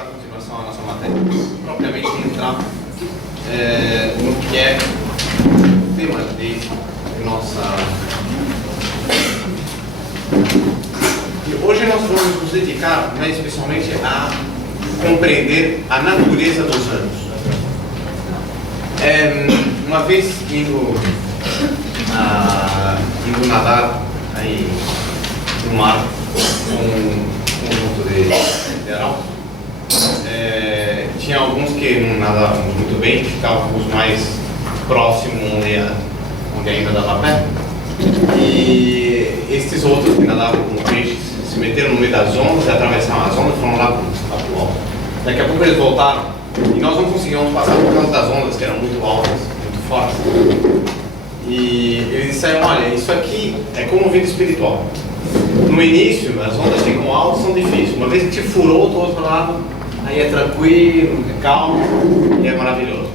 dar continuação à nossa matéria, propriamente entrar no que é o tema de nossa... E hoje nós vamos nos dedicar, mais especialmente, a compreender a natureza dos anjos. Uma vez indo nadar aí no mar com um conjunto de arautos, tinha alguns que não nadavam muito bem, ficavam os mais próximos onde ainda dava pé, e estes outros que nadavam como peixes se meteram no meio das ondas e atravessaram as ondas e foram lá para o alto. Daqui a pouco eles voltaram e nós não conseguíamos passar por causa das ondas que eram muito altas, muito fortes. E eles disseram: olha, isso aqui é como vida espiritual. No início, as ondas ficam altas, são difíceis. Uma vez que te furou do outro lado, aí é tranquilo, é calmo e é maravilhoso.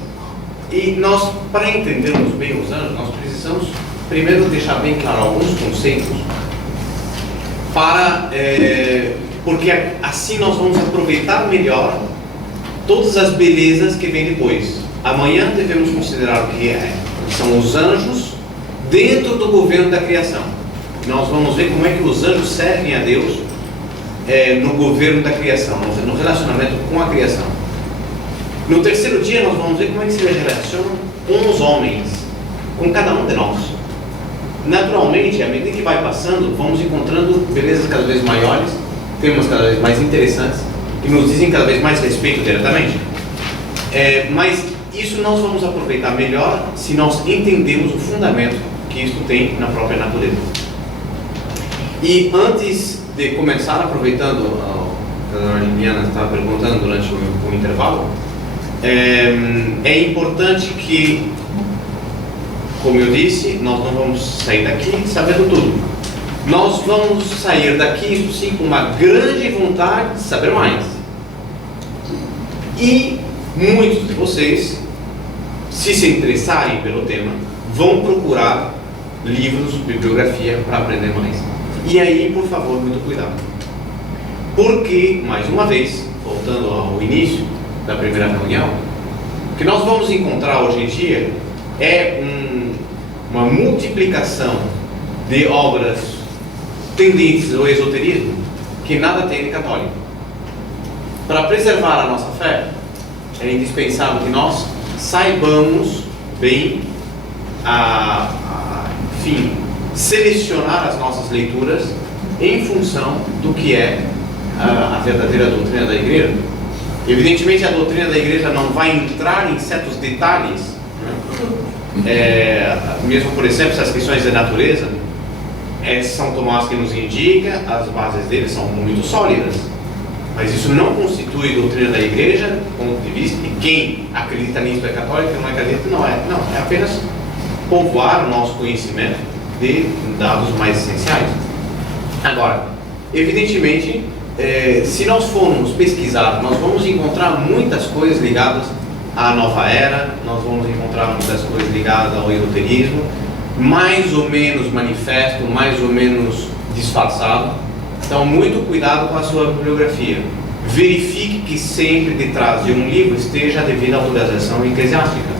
E nós, para entendermos bem os anjos, nós precisamos primeiro deixar bem claro alguns conceitos, porque assim nós vamos aproveitar melhor todas as belezas que vêm depois. Amanhã devemos considerar o que são os anjos dentro do governo da criação. Nós vamos ver como é que os anjos servem a Deus no governo da criação, no relacionamento com a criação. No terceiro dia nós vamos ver como é que se relacionam com os homens, com cada um de nós. Naturalmente, à medida que vai passando, vamos encontrando belezas cada vez maiores, temas cada vez mais interessantes, que nos dizem cada vez mais respeito diretamente. Mas isso nós vamos aproveitar melhor se nós entendemos o fundamento que isso tem na própria natureza. E antes de começar, aproveitando a dona Liliana estava perguntando durante o intervalo, é importante que, como eu disse, nós não vamos sair daqui sabendo tudo. Nós vamos sair daqui, isso sim, com uma grande vontade de saber mais. E muitos de vocês, se interessarem pelo tema, vão procurar livros, bibliografia para aprender mais. E aí, por favor, muito cuidado. Porque, mais uma vez, voltando ao início da primeira reunião, o que nós vamos encontrar hoje em dia é uma multiplicação de obras tendentes ao esoterismo que nada tem de católico. Para preservar a nossa fé, é indispensável que nós saibamos bem, enfim, selecionar as nossas leituras em função do que é a verdadeira doutrina da igreja. Evidentemente, a doutrina da igreja não vai entrar em certos detalhes, mesmo por exemplo, essas questões de natureza, São Tomás que nos indica, as bases dele são muito sólidas, mas isso não constitui doutrina da igreja, do ponto de vista de quem acredita nisso é católico, não acredita, não é apenas povoar o nosso conhecimento de dados mais essenciais. Agora, evidentemente, se nós formos pesquisar, nós vamos encontrar muitas coisas ligadas à nova era, nós vamos encontrar muitas coisas ligadas ao esoterismo, mais ou menos manifesto, mais ou menos disfarçado. Então, muito cuidado com a sua bibliografia. Verifique que sempre detrás de um livro esteja a devida autorização eclesiástica.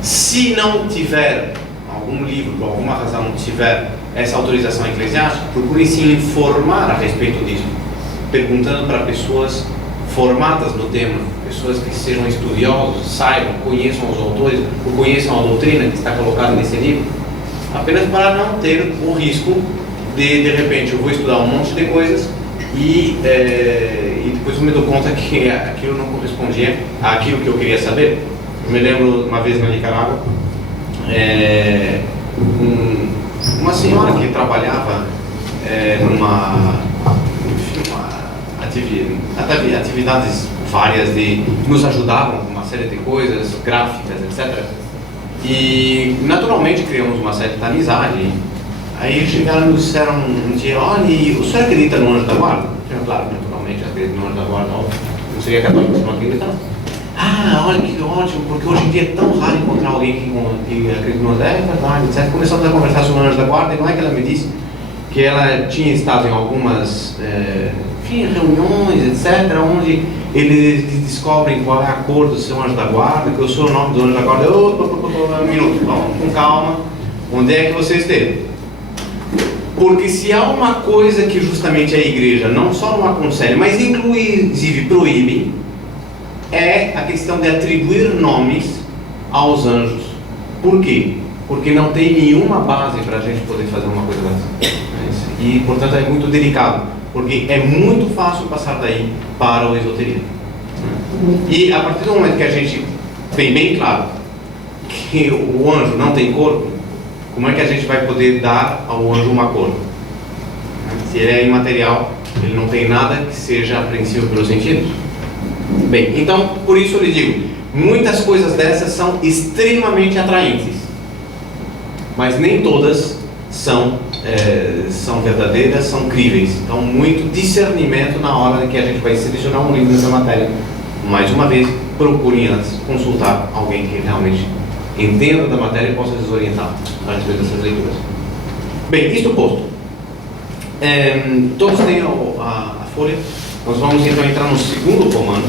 Se não tiver algum livro, por alguma razão não tiver essa autorização eclesiástica, procure se informar a respeito disso, perguntando para pessoas formadas no tema, pessoas que sejam estudiosos, saibam, conheçam os autores, ou conheçam a doutrina que está colocada nesse livro, apenas para não ter o risco de repente, eu vou estudar um monte de coisas e depois eu me dou conta que aquilo não correspondia àquilo que eu queria saber. Eu me lembro uma vez na Nicarágua, uma senhora que trabalhava atividades várias, nos ajudavam com uma série de coisas, gráficas, etc. E naturalmente criamos uma certa amizade. Aí eles chegaram e nos disseram um dia: olha, o senhor acredita no anjo da guarda? Eu, claro, naturalmente acredito no anjo da guarda, óbvio. Não seria católico se não acredita, não. Ah, olha que ótimo, porque hoje em dia é tão raro encontrar alguém que acredita no anjo da guarda, etc. Começamos a conversar sobre o anjo da guarda, e não é que ela me disse que ela tinha estado em algumas tinha reuniões, etc., onde eles descobrem qual é a cor do seu anjo da guarda, que eu sou o nome do anjo da guarda. Um minuto, vamos com calma. Onde é que você esteve? Porque se há uma coisa que justamente a igreja não só não aconselha, mas inclusive proíbe, é a questão de atribuir nomes aos anjos. Por quê? Porque não tem nenhuma base para a gente poder fazer uma coisa dessa. E, portanto, é muito delicado, porque é muito fácil passar daí para o esoterismo. E a partir do momento que a gente tem bem claro que o anjo não tem corpo, como é que a gente vai poder dar ao anjo uma cor? Se ele é imaterial, ele não tem nada que seja apreensível pelos sentidos. Bem, então, por isso eu lhe digo, muitas coisas dessas são extremamente atraentes, mas nem todas são verdadeiras, são críveis. Então, muito discernimento na hora que a gente vai selecionar um livro nessa matéria. Mais uma vez, procurem antes consultar alguém que realmente entenda da matéria e possa desorientar a respeito dessas leituras. Bem, isto posto, todos têm a folha. Nós vamos então entrar no segundo comando.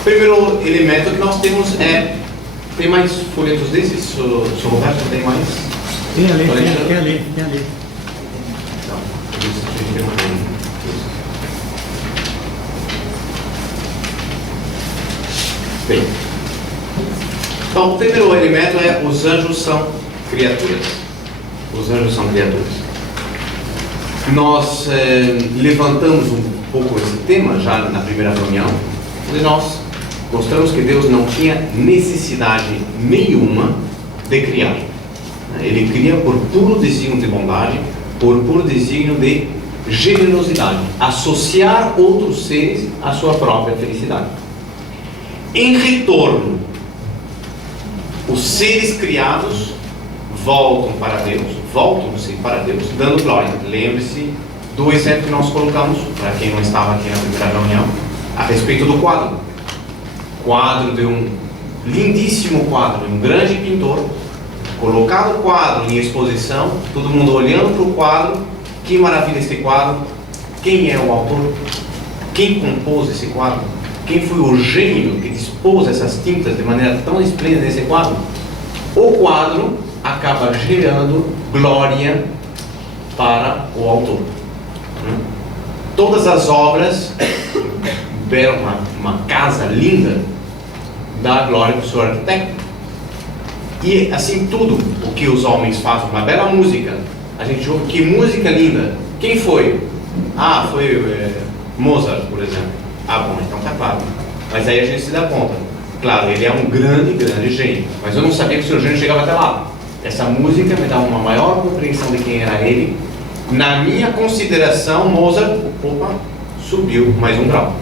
O primeiro elemento que nós temos tem mais folhetos desses? Sr. Roberto, tem mais? Tem ali, tem ali. Então, isso a gente tem uma coisa. Bem, então o primeiro elemento é: os anjos são criaturas. Os anjos são criaturas. Nós levantamos um pouco esse tema já na primeira reunião, onde nós mostramos que Deus não tinha necessidade nenhuma de criar. Ele cria por puro desígnio de bondade, por puro desígnio de generosidade, associar outros seres à sua própria felicidade. Em retorno, os seres criados voltam-se para Deus, dando glória. Lembre-se do exemplo que nós colocamos, para quem não estava aqui na primeira reunião, a respeito do quadro. Quadro de um lindíssimo quadro, de um grande pintor, colocado o quadro em exposição, todo mundo olhando para o quadro. Que maravilha este quadro! Quem é o autor? Quem compôs esse quadro? Quem foi o gênio que dispôs essas tintas de maneira tão esplêndida nesse quadro? O quadro acaba gerando glória para o autor. Todas as obras, uma casa linda, dá glória para o seu arquiteto. E assim tudo o que os homens fazem, uma bela música, a gente ouve, que música linda. Quem foi? Foi Mozart, por exemplo. Bom, então tá claro. Mas aí a gente se dá conta. Claro, ele é um grande gênio, mas eu não sabia que o seu gênio chegava até lá. Essa música me dá uma maior compreensão de quem era ele. Na minha consideração, Mozart, subiu mais um grau.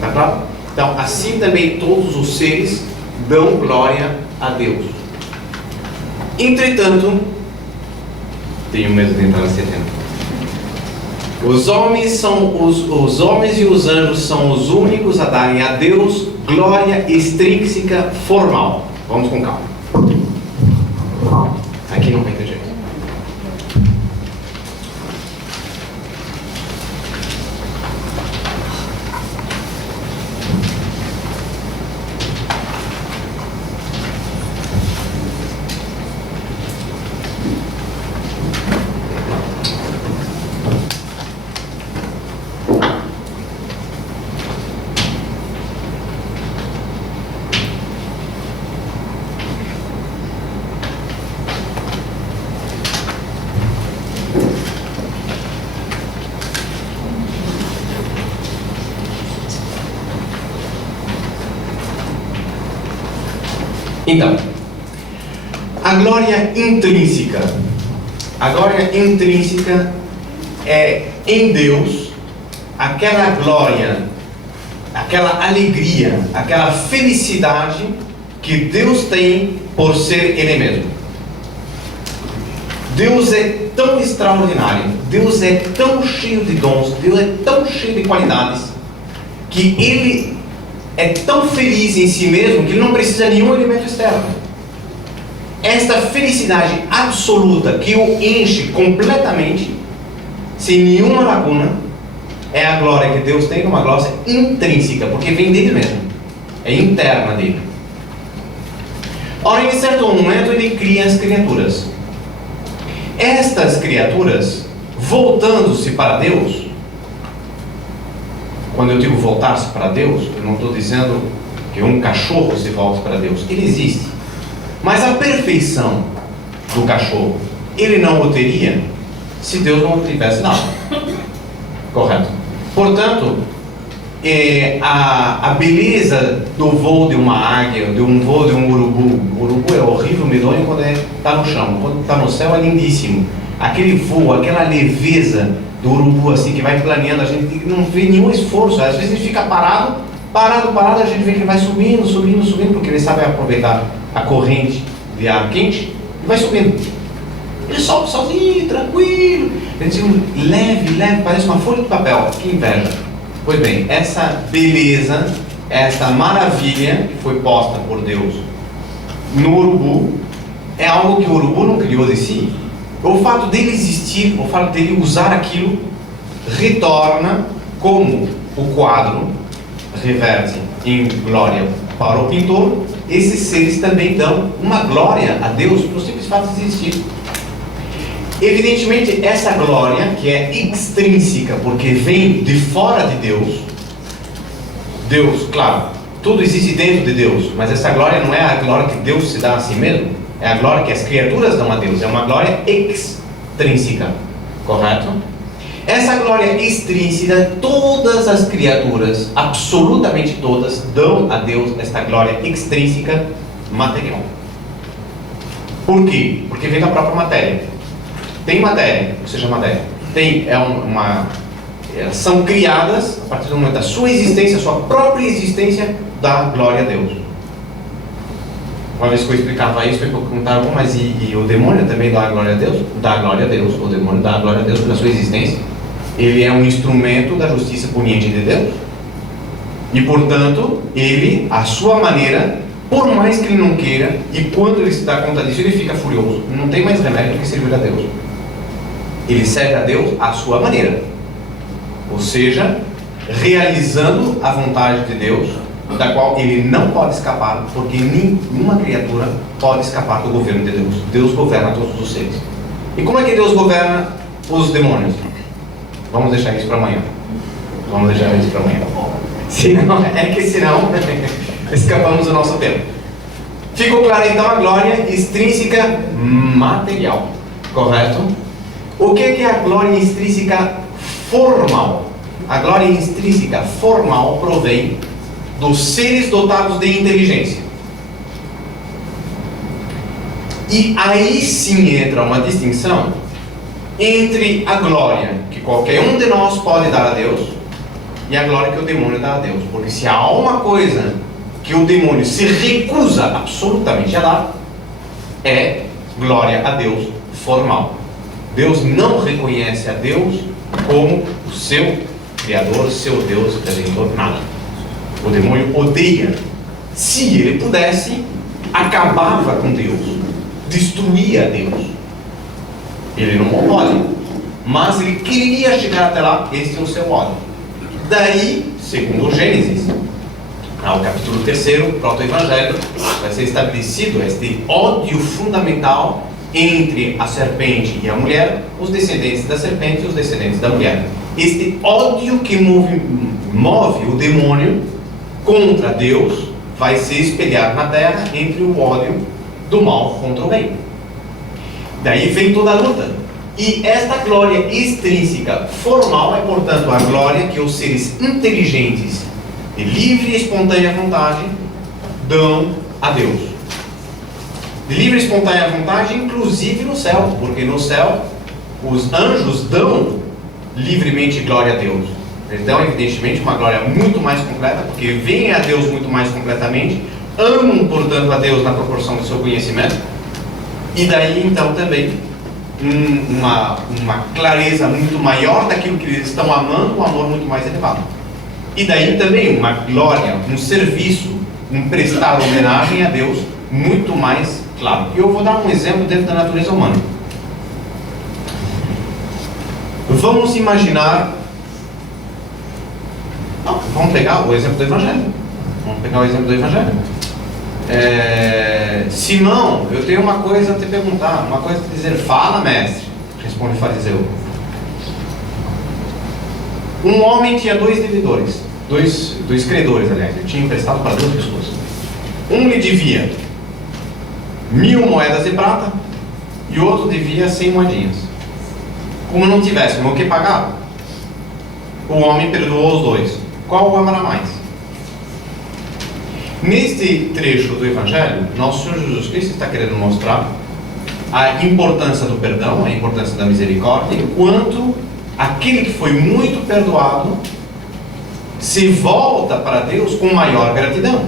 Tá claro? Então, assim também todos os seres dão glória a Deus. Entretanto, tenho medo de entrar nesse tema. Os homens e os anjos são os únicos a darem a Deus glória extrínseca formal. Vamos com calma. Aqui não vai ter jeito. Então, a glória intrínseca. A glória intrínseca é em Deus aquela glória, aquela alegria, aquela felicidade que Deus tem por ser Ele mesmo. Deus é tão extraordinário, Deus é tão cheio de dons, Deus é tão cheio de qualidades, que Ele é tão feliz em si mesmo que Ele não precisa de nenhum elemento externo. Esta felicidade absoluta que o enche completamente, sem nenhuma lacuna, é a glória que Deus tem, uma glória intrínseca, porque vem dele mesmo, é interna dele. Ora, em certo momento ele cria as criaturas. Estas criaturas, voltando-se para Deus, quando eu digo voltar-se para Deus, eu não estou dizendo que um cachorro se volte para Deus, ele existe. Mas a perfeição do cachorro, ele não o teria se Deus não o tivesse dado. Correto? Portanto, a beleza do voo de uma águia, de um voo de um urubu. O urubu é horrível, medonho quando está no chão. Quando está no céu é lindíssimo. Aquele voo, aquela leveza do urubu assim que vai planeando, a gente não vê nenhum esforço. Às vezes ele fica parado, a gente vê que ele vai subindo, porque ele sabe aproveitar a corrente de ar quente e vai subindo. Ele sobe sozinho, tranquilo. Ele diz, leve, parece uma folha de papel. Que inveja. Pois bem, essa beleza, essa maravilha que foi posta por Deus no urubu, é algo que o urubu não criou de si. O fato dele existir, o fato dele usar aquilo, retorna como o quadro reverte em glória para o pintor. Esses seres também dão uma glória a Deus pelo simples fato de existir. Evidentemente, essa glória, que é extrínseca, porque vem de fora de Deus, claro, tudo existe dentro de Deus, mas essa glória não é a glória que Deus se dá a si mesmo, é a glória que as criaturas dão a Deus, é uma glória extrínseca, correto? Essa glória extrínseca, todas as criaturas, absolutamente todas, dão a Deus esta glória extrínseca material. Por quê? Porque vem da própria matéria. Tem matéria, ou seja, matéria. São criadas a partir do momento da sua existência, sua própria existência, da glória a Deus. Uma vez que eu explicava isso, eu perguntava, mas e o demônio também dá a glória a Deus? Dá a glória a Deus. O demônio dá a glória a Deus pela sua existência. Ele é um instrumento da justiça puniente de Deus. E, portanto, ele, à sua maneira, por mais que ele não queira, e quando ele se dá conta disso, ele fica furioso. Não tem mais remédio do que servir a Deus. Ele serve a Deus à sua maneira, ou seja, realizando a vontade de Deus, da qual ele não pode escapar, porque nenhuma criatura pode escapar do governo de Deus. Deus governa todos os seres. E como é que Deus governa os demônios? Vamos deixar isso para amanhã. Senão escapamos do nosso tempo. Ficou claro então a glória extrínseca material, correto? O que é a glória extrínseca formal? A glória extrínseca formal provém dos seres dotados de inteligência. E aí sim entra uma distinção entre a glória que qualquer um de nós pode dar a Deus e a glória que o demônio dá a Deus. Porque se há uma coisa que o demônio se recusa absolutamente a dar, é glória a Deus formal. Deus não reconhece a Deus como o seu Criador, seu Deus, Redentor, nada. O demônio odeia. Se ele pudesse, acabava com Deus, destruía Deus. Ele não pode, mas ele queria chegar até lá. Esse é o seu ódio. Daí, segundo o Gênesis, ao capítulo 3, proto-evangelho, vai ser estabelecido este ódio fundamental entre a serpente e a mulher, os descendentes da serpente e os descendentes da mulher. Este ódio que move o demônio contra Deus vai ser espelhado na terra entre o ódio do mal contra o bem. Daí vem toda a luta. E esta glória extrínseca formal é, portanto, a glória que os seres inteligentes de livre e espontânea vontade dão a Deus. De livre e espontânea vontade, inclusive no céu, porque no céu os anjos dão livremente glória a Deus. Eles dão, evidentemente, uma glória muito mais completa, porque veem a Deus muito mais completamente, amam, portanto, a Deus na proporção do seu conhecimento, e daí, então, também, uma clareza muito maior daquilo que eles estão amando, um amor muito mais elevado. E daí também uma glória, um serviço, um prestar homenagem a Deus muito mais claro. E eu vou dar um exemplo dentro da natureza humana. Vamos imaginar Não, vamos pegar o exemplo do Evangelho. Simão, eu tenho uma coisa a te perguntar, uma coisa a te dizer. Fala, mestre, responde o fariseu. Um homem tinha dois devedores, dois credores, aliás, ele tinha emprestado para duas pessoas. Um lhe devia 1.000 moedas de prata e o outro devia 100 moedinhas. Como não tivesse com o que pagar, o homem perdoou os dois. Qual o amará mais? Neste trecho do Evangelho, nosso Senhor Jesus Cristo está querendo mostrar a importância do perdão, a importância da misericórdia, enquanto aquele que foi muito perdoado se volta para Deus com maior gratidão.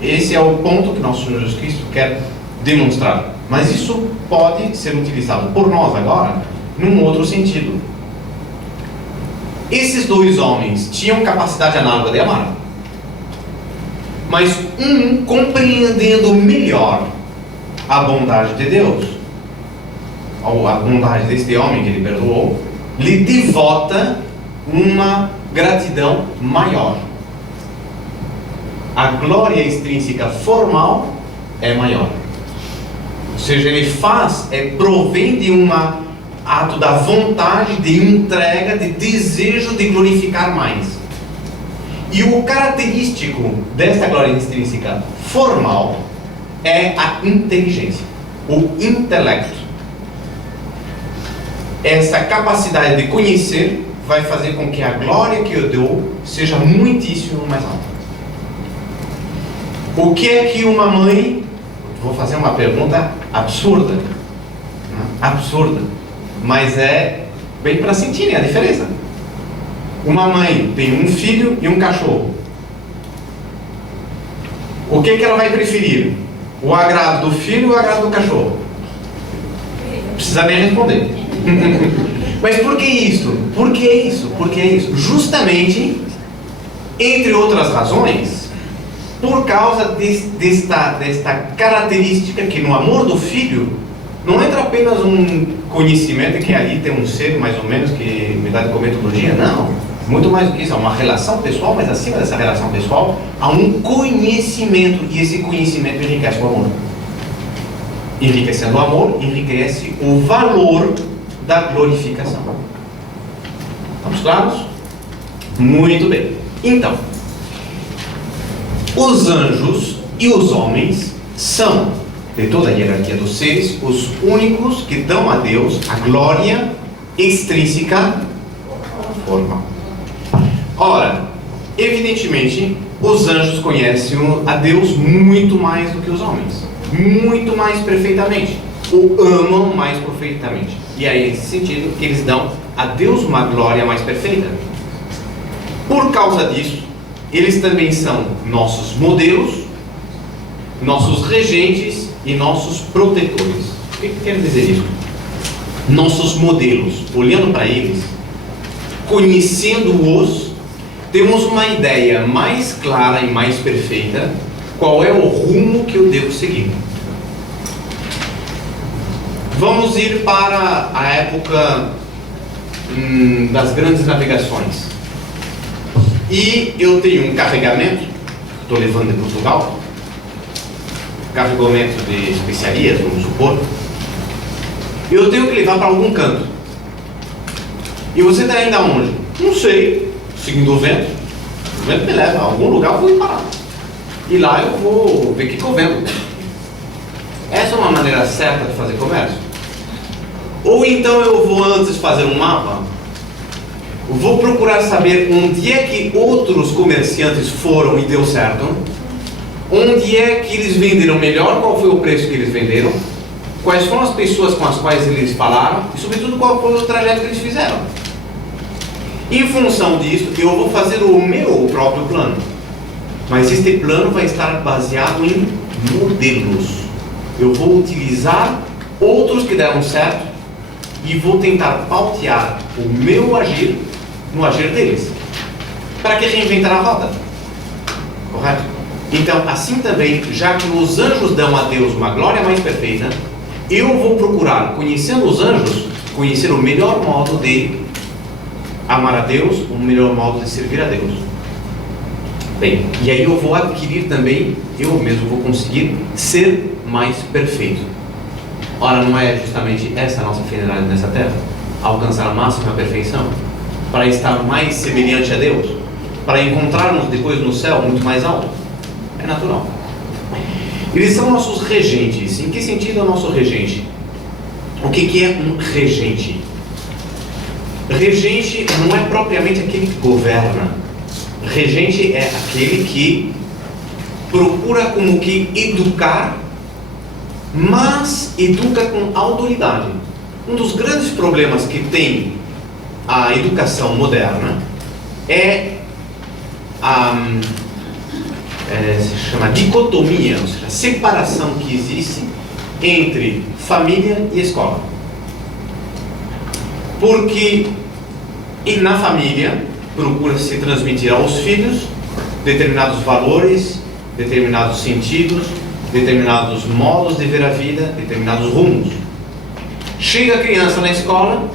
Esse é o ponto que nosso Senhor Jesus Cristo quer demonstrar. Mas isso pode ser utilizado por nós agora num outro sentido. Esses dois homens tinham capacidade análoga de amar, mas um, compreendendo melhor a bondade de Deus, ou a bondade deste homem que ele perdoou, lhe devota uma gratidão maior. A glória extrínseca formal é maior. Ou seja, ele provém de um ato da vontade, de entrega, de desejo de glorificar mais. E o característico desta glória extrínseca formal é a inteligência, o intelecto. Essa capacidade de conhecer vai fazer com que a glória que eu dou seja muitíssimo mais alta. O que é que uma mãe... Vou fazer uma pergunta absurda. Absurda. Mas é bem para sentirem a diferença. Uma mãe tem um filho e um cachorro. O que ela vai preferir? O agrado do filho ou o agrado do cachorro? Não precisa nem responder. Mas por que isso? Por que isso? Por que isso? Justamente, entre outras razões, por causa desta característica que no amor do filho não entra apenas um conhecimento que ali tem um ser mais ou menos que me dá de comer todo dia. Não, muito mais do que isso, é uma relação pessoal, mas acima dessa relação pessoal há um conhecimento, e esse conhecimento enriquece o amor. Enriquecendo o amor, enriquece o valor da glorificação. Estamos claros? Muito bem. Então, os anjos e os homens são, de toda a hierarquia dos seres, os únicos que dão a Deus a glória extrínseca formal. Ora, evidentemente, os anjos conhecem a Deus muito mais do que os homens, muito mais perfeitamente, o amam mais perfeitamente. E é nesse sentido que eles dão a Deus uma glória mais perfeita. Por causa disso, eles também são nossos modelos, nossos regentes e nossos protetores. O que quer dizer isso? Nossos modelos, olhando para eles, conhecendo-os, temos uma ideia mais clara e mais perfeita qual é o rumo que eu devo seguir. Vamos ir para a época das grandes navegações. E eu tenho um carregamento, estou levando de Portugal, carregamento de especiarias, vamos supor. Eu tenho que levar para algum canto. E você está indo aonde? Não sei, seguindo o vento me leva, a algum lugar eu vou parar. E lá eu vou ver o que eu vendo. Essa é uma maneira certa de fazer comércio? Ou então eu vou antes fazer um mapa, vou procurar saber onde é que outros comerciantes foram e deu certo, onde é que eles venderam melhor, qual foi o preço que eles venderam, quais foram as pessoas com as quais eles falaram e sobretudo qual foi o trajeto que eles fizeram. Em função disso, eu vou fazer o meu próprio plano, mas este plano vai estar baseado em modelos. Eu vou utilizar outros que deram certo e vou tentar pautear o meu agir no agir deles. Para que reinventar a roda? Correto? Então, assim também, já que os anjos dão a Deus uma glória mais perfeita, eu vou procurar, conhecendo os anjos, conhecer o melhor modo de amar a Deus, o melhor modo de servir a Deus. Bem, e aí eu vou adquirir também, eu mesmo vou conseguir ser mais perfeito. Ora, não é justamente essa a nossa finalidade nessa terra? Alcançar a máxima perfeição? Para estar mais semelhante a Deus? Para encontrarmos depois no céu muito mais alto? É natural. Eles são nossos regentes. Em que sentido é o nosso regente? O que é um regente? Regente não é propriamente aquele que governa. Regente é aquele que procura como que educar, mas educa com autoridade. Um dos grandes problemas que tem a educação moderna é se chama dicotomia, ou seja, a separação que existe entre família e escola. Porque na família procura-se transmitir aos filhos determinados valores, determinados sentidos, determinados modos de ver a vida, determinados rumos. Chega a criança na escola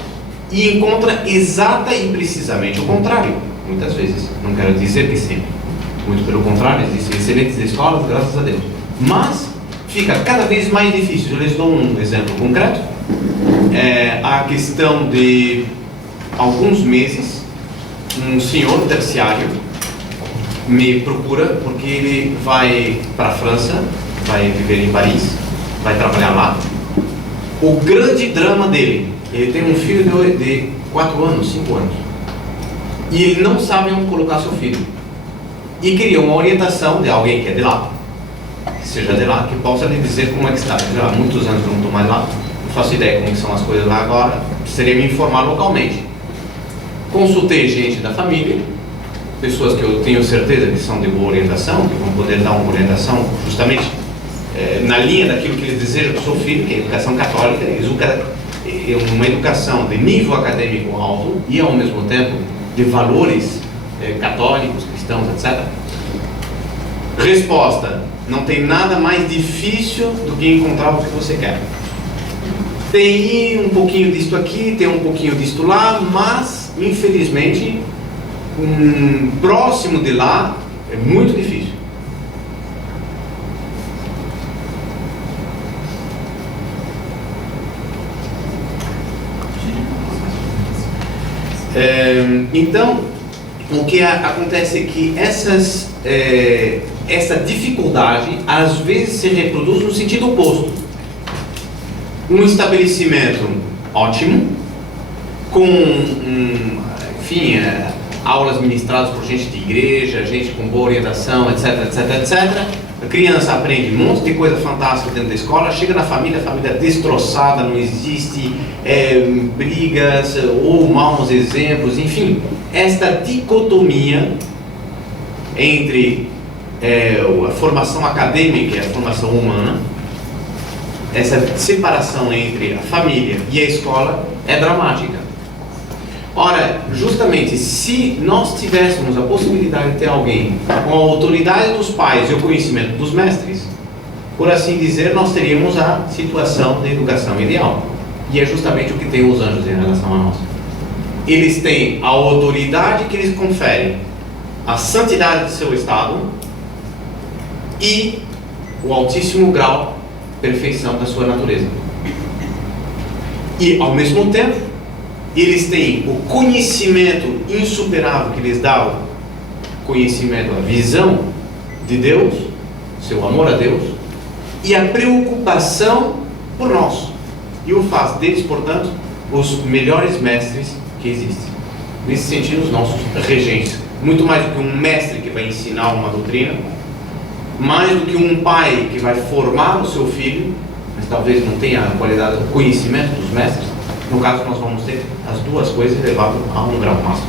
e encontra exata e precisamente o contrário, muitas vezes. Não quero dizer que sempre. Muito pelo contrário, existem excelentes escolas, graças a Deus. Mas fica cada vez mais difícil. Eu lhes dou um exemplo concreto. A questão de alguns meses, um senhor terciário me procura porque ele vai para a França, vai viver em Paris, vai trabalhar lá. O grande drama dele, ele tem um filho de 4 anos, 5 anos, e ele não sabe onde colocar seu filho, e queria uma orientação de alguém que é de lá, que seja de lá, que possa lhe dizer como é que está. Já há muitos anos eu não estou mais lá, não faço ideia como são as coisas lá agora, seria me informar localmente. Consultei gente da família, pessoas que eu tenho certeza que são de boa orientação, que vão poder dar uma orientação justamente na linha daquilo que eles desejam para o seu filho, que é a educação católica, uma educação de nível acadêmico alto e ao mesmo tempo de valores católicos, cristãos, etc. Resposta: não tem nada mais difícil do que encontrar o que você quer. Tem um pouquinho disto aqui, tem um pouquinho disto lá, mas infelizmente próximo de lá é muito difícil. Então, o que acontece é que essa dificuldade às vezes se reproduz no sentido oposto. Um estabelecimento ótimo, com aulas ministradas por gente de igreja, gente com boa orientação, etc, etc, etc. A criança aprende um monte de coisa fantástica dentro da escola, chega na família, a família destroçada, não existe brigas ou maus exemplos, enfim. Esta dicotomia entre a formação acadêmica e a formação humana, essa separação entre a família e a escola é dramática. Ora, justamente se nós tivéssemos a possibilidade de ter alguém com a autoridade dos pais e o conhecimento dos mestres, por assim dizer, nós teríamos a situação de educação ideal. E é justamente o que tem os anjos em relação a nós. Eles têm a autoridade que eles conferem, a santidade de seu estado e o altíssimo grau de perfeição da sua natureza. E, ao mesmo tempo, eles têm o conhecimento insuperável que lhes dá o conhecimento, a visão de Deus, seu amor a Deus, e a preocupação por nós. E o faz deles, portanto, os melhores mestres que existem. Nesse sentido, os nossos regentes. Muito mais do que um mestre que vai ensinar uma doutrina, mais do que um pai que vai formar o seu filho, mas talvez não tenha a qualidade do conhecimento dos mestres. No caso, nós vamos ter as duas coisas elevadas a um grau máximo.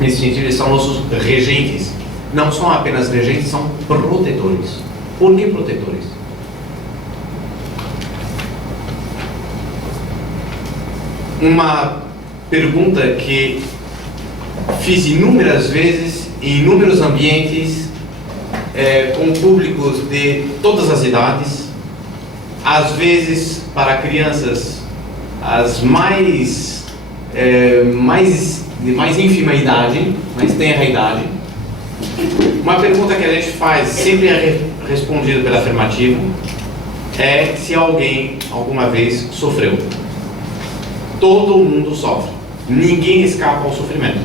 Nesse sentido, eles são nossos regentes. Não são apenas regentes, são protetores. Por que protetores? Uma pergunta que fiz inúmeras vezes, em inúmeros ambientes, com públicos de todas as idades, às vezes para crianças as mais de mais ínfima idade, mais tenra idade. Uma pergunta que a gente faz, sempre é respondida pela afirmativa, é se alguém alguma vez sofreu. Todo mundo sofre. Ninguém escapa ao sofrimento.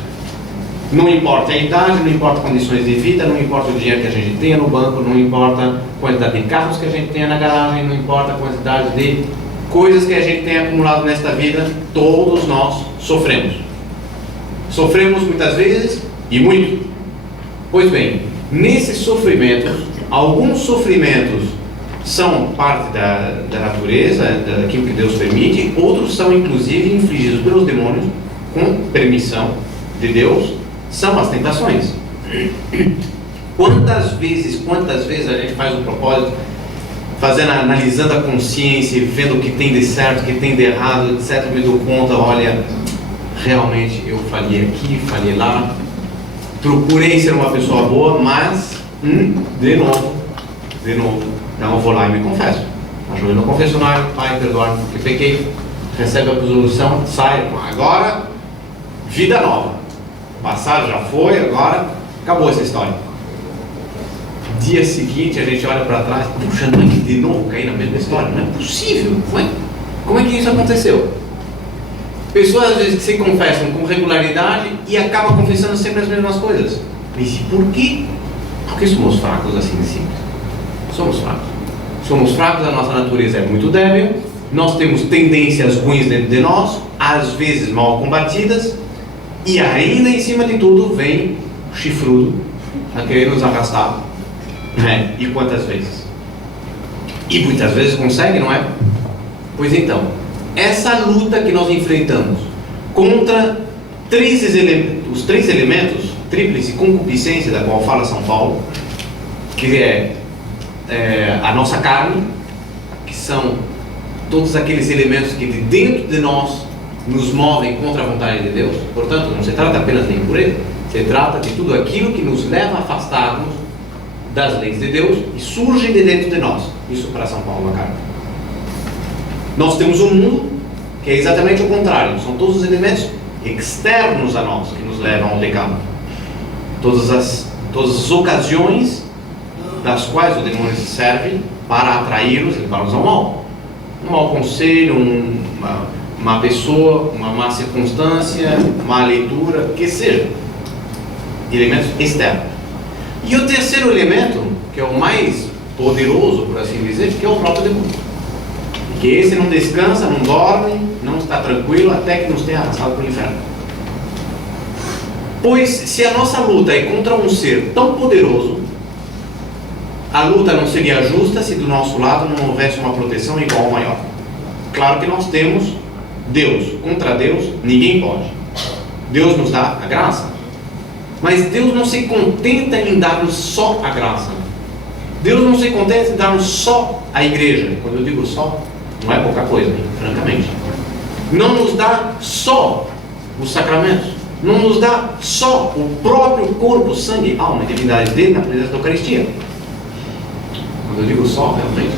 Não importa a idade, não importa condições de vida, não importa o dinheiro que a gente tenha no banco, não importa a quantidade de carros que a gente tenha na garagem, não importa a quantidade de coisas que a gente tenha acumulado nesta vida, todos nós sofremos. Sofremos muitas vezes e muito. Pois bem, nesses sofrimentos, alguns sofrimentos são parte da natureza, daquilo que Deus permite, outros são inclusive infligidos pelos demônios com permissão de Deus, são as tentações. Quantas vezes a gente faz o propósito, analisando a consciência, vendo o que tem de certo, o que tem de errado, etc, me dou conta, olha, realmente eu falhei aqui, falhei lá, procurei ser uma pessoa boa, mas, de novo, então eu vou lá e me confesso. Ajoelho no confessionário, Pai, perdoa-me porque pequei, recebe a absolução, sai, agora, vida nova. O passado já foi, agora acabou essa história. Dia seguinte a gente olha para trás, puxa, não é que de novo cair na mesma história? Não é possível, como é que isso aconteceu? Pessoas às vezes que se confessam com regularidade e acabam confessando sempre as mesmas coisas. Mas por quê? Porque somos fracos assim de simples. Somos fracos. Somos fracos, a nossa natureza é muito débil, nós temos tendências ruins dentro de nós, às vezes mal combatidas, e ainda em cima de tudo vem o chifrudo a querer nos arrastar. E quantas vezes? E muitas vezes consegue, não é? Pois então, essa luta que nós enfrentamos contra os três elementos, tríplice concupiscência, da qual fala São Paulo, que é a nossa carne, que são todos aqueles elementos que de dentro de nós nos movem contra a vontade de Deus. Portanto, não se trata apenas de impureza, se trata de tudo aquilo que nos leva a afastarmos das leis de Deus e surge de dentro de nós. Isso para São Paulo, a carne. Nós temos um mundo que é exatamente o contrário, são todos os elementos externos a nós que nos levam ao pecado. Todas as ocasiões das quais o demônio se serve para atraí-los e levar-nos ao mal. Um mau conselho, uma pessoa, uma má circunstância, má leitura, que seja. Elementos externos. E o terceiro elemento, que é o mais poderoso, por assim dizer, que é o próprio demônio. Que esse não descansa, não dorme, não está tranquilo, até que nos tenha arrastado para o inferno. Pois, se a nossa luta é contra um ser tão poderoso, a luta não seria justa se do nosso lado não houvesse uma proteção igual ou maior. Claro que nós temos Deus. Contra Deus, ninguém pode. Deus nos dá a graça. Mas Deus não se contenta em dar-nos só a graça. Deus não se contenta em dar-nos só a igreja. Quando eu digo só, não é pouca coisa, francamente. Não nos dá só os sacramentos. Não nos dá só o próprio corpo, sangue, alma e divindade dele na presença da Eucaristia. Quando eu digo só, realmente,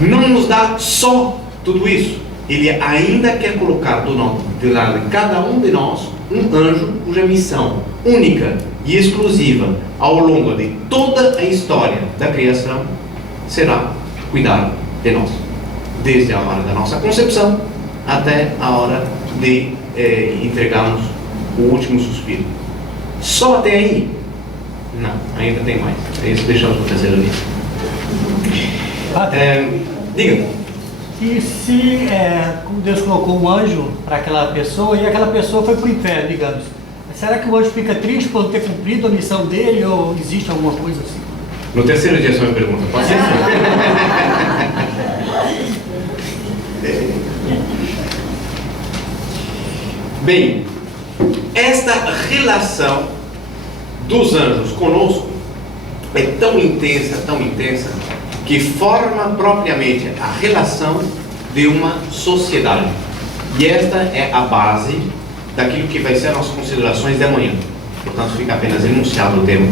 não nos dá só tudo isso. Ele ainda quer colocar do lado de cada um de nós um anjo cuja missão única e exclusiva ao longo de toda a história da criação será cuidar de nós, desde a hora da nossa concepção até a hora de entregarmos o último suspiro. Só até aí? Não, ainda tem mais. É isso que deixamos para o terceiro livro. Diga. E se Deus colocou um anjo para aquela pessoa e aquela pessoa foi para o inferno, digamos, será que o anjo fica triste por ter cumprido a missão dele ou existe alguma coisa assim? No terceiro dia, só me pergunta, pode ser? Bem, esta relação dos anjos conosco é tão intensa, que forma propriamente a relação de uma sociedade. E esta é a base daquilo que vai ser as nossas considerações de amanhã. Portanto, fica apenas enunciado o tema.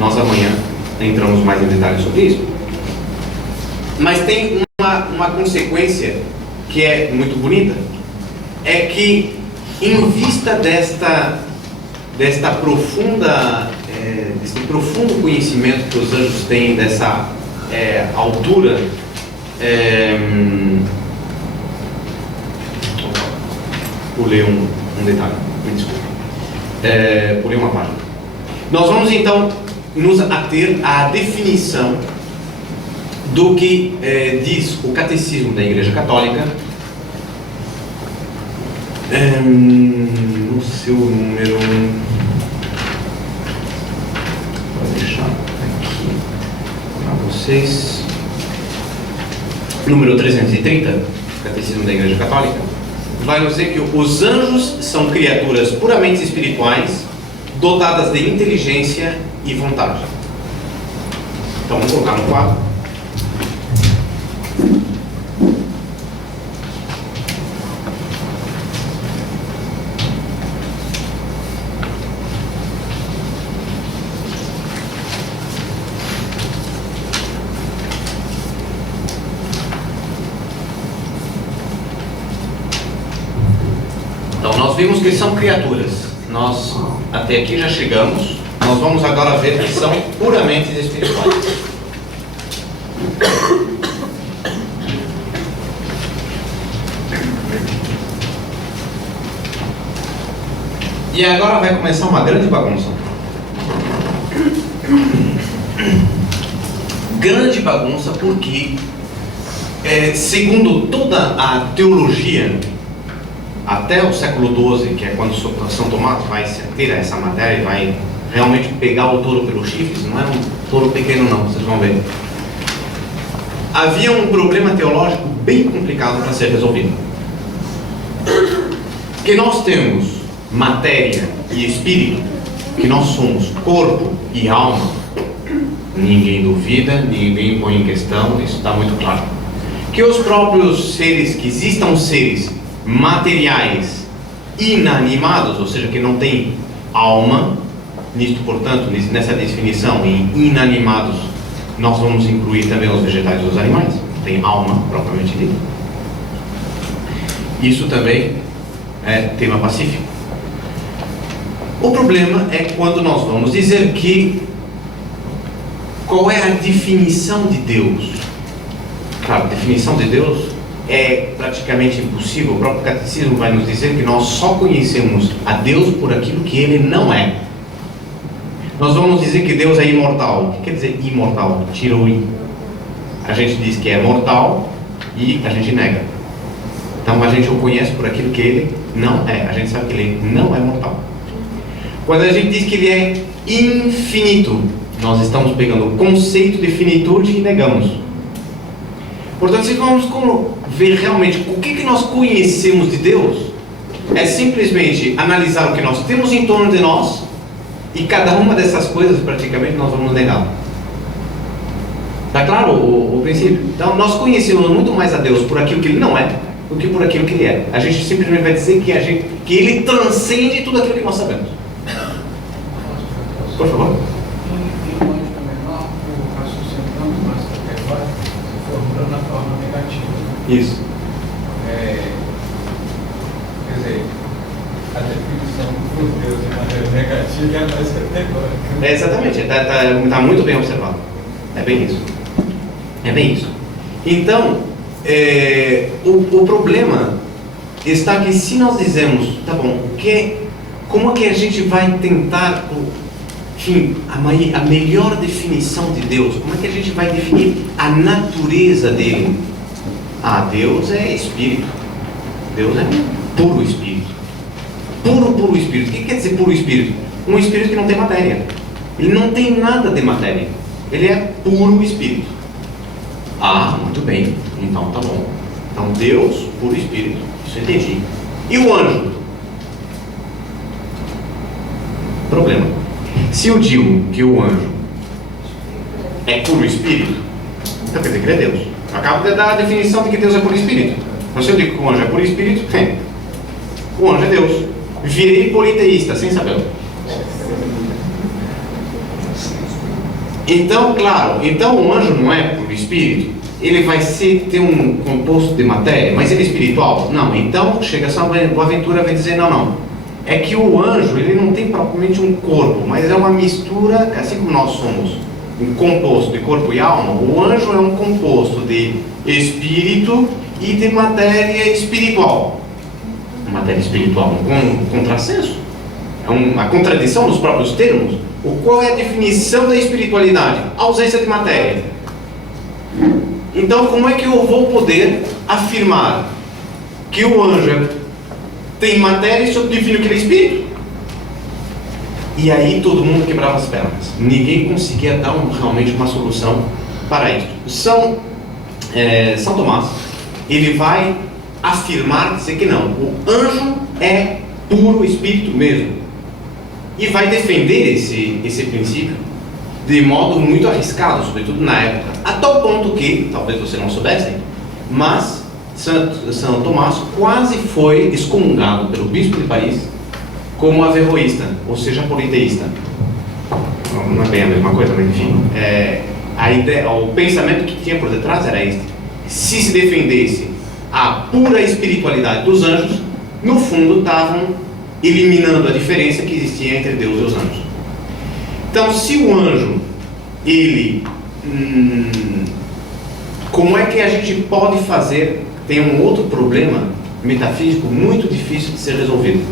Nós amanhã entramos mais em detalhes sobre isso. Mas tem uma consequência que é muito bonita, é que, em vista deste profundo conhecimento que os anjos têm, dessa altura, pulei um detalhe, me desculpe, pulei uma página. Nós vamos então nos ater à definição do que diz o Catecismo da Igreja Católica, no seu número, vou deixar aqui para vocês, número 330, Catecismo da Igreja Católica, vai nos dizer que os anjos são criaturas puramente espirituais, dotadas de inteligência e vontade. Então vamos colocar no quadro. Então nós vimos que são criaturas. Nós até aqui já chegamos. Nós vamos agora ver que são puramente espirituais. E agora vai começar uma grande bagunça. Grande bagunça porque, segundo toda a teologia, até o século XII, que é quando São Tomás vai se ater a essa matéria e vai realmente pegar o touro pelos chifres, não é um touro pequeno não, vocês vão ver. Havia um problema teológico bem complicado para ser resolvido. Que nós temos matéria e espírito, que nós somos corpo e alma, ninguém duvida, ninguém põe em questão, isso está muito claro. Que os próprios seres, que existam seres materiais inanimados, ou seja, que não têm alma, nisto, portanto, nessa definição, em inanimados, nós vamos incluir também os vegetais e os animais, não tem alma propriamente dita. Isso também é tema pacífico. O problema é quando nós vamos dizer que qual é a definição de Deus. Claro, a definição de Deus é praticamente impossível. O próprio Catecismo vai nos dizer que nós só conhecemos a Deus por aquilo que Ele não é. Nós vamos dizer que Deus é imortal. O que quer dizer imortal? Tira o i. A gente diz que é mortal e a gente nega. Então a gente o conhece por aquilo que Ele não é. A gente sabe que Ele não é mortal. Quando a gente diz que Ele é infinito, nós estamos pegando o conceito de finitude e negamos. Portanto, se vamos ver realmente o que nós conhecemos de Deus, é simplesmente analisar o que nós temos em torno de nós, e cada uma dessas coisas praticamente nós vamos negar. Está claro o princípio? Então nós conhecemos muito mais a Deus por aquilo que Ele não é, do que por aquilo que Ele é. A gente simplesmente vai dizer que Ele transcende tudo aquilo que nós sabemos. Por favor. Isso. Quer dizer, a definição por Deus de maneira negativa é mais categórica. Exatamente, está muito bem observado. É bem isso. É bem isso. Então, o problema está que se nós dizemos, tá bom, como é que a gente vai tentar, enfim, a melhor definição de Deus, como é que a gente vai definir a natureza dele? Deus é espírito. Deus é puro espírito. Puro espírito. O que quer dizer puro espírito? Um espírito que não tem matéria. Ele não tem nada de matéria. Ele é puro espírito. Muito bem. Então tá bom. Então Deus, puro espírito. Isso eu entendi. E o anjo? Problema. Se eu digo que o anjo é puro espírito, então quer dizer que ele é Deus. Eu acabo de dar a definição de que Deus é puro espírito. Então se eu digo que o anjo é puro espírito, o anjo é Deus. Virei politeísta, sem saber. Então, claro, o anjo não é puro espírito. ele vai ter um composto de matéria, mas ele é espiritual? Não. Então, chega São Boaventura e vai dizer, não. É que o anjo, ele não tem propriamente um corpo, mas é uma mistura, assim como nós somos um composto de corpo e alma, o anjo é um composto de espírito e de matéria espiritual. Matéria espiritual, um contrassenso. É uma contradição nos próprios termos. Qual é a definição da espiritualidade? Ausência de matéria. Então, como é que eu vou poder afirmar que o anjo tem matéria e eu defino que ele é espírito? E aí todo mundo quebrava as pernas. Ninguém conseguia dar realmente uma solução para isso. São Tomás, ele vai afirmar, dizer que não, o anjo é puro espírito mesmo. E vai defender esse princípio de modo muito arriscado, sobretudo na época, a tal ponto que, talvez você não soubesse, mas São Tomás quase foi excomungado pelo bispo de Paris como averroísta, ou seja, politeísta. Não é bem a mesma coisa, mas enfim. A ideia, o pensamento que tinha por detrás era este: se defendesse a pura espiritualidade dos anjos, no fundo estavam eliminando a diferença que existia entre Deus e os anjos. Então, se o anjo, ele... como é que a gente pode fazer? Tem um outro problema metafísico muito difícil de ser resolvido.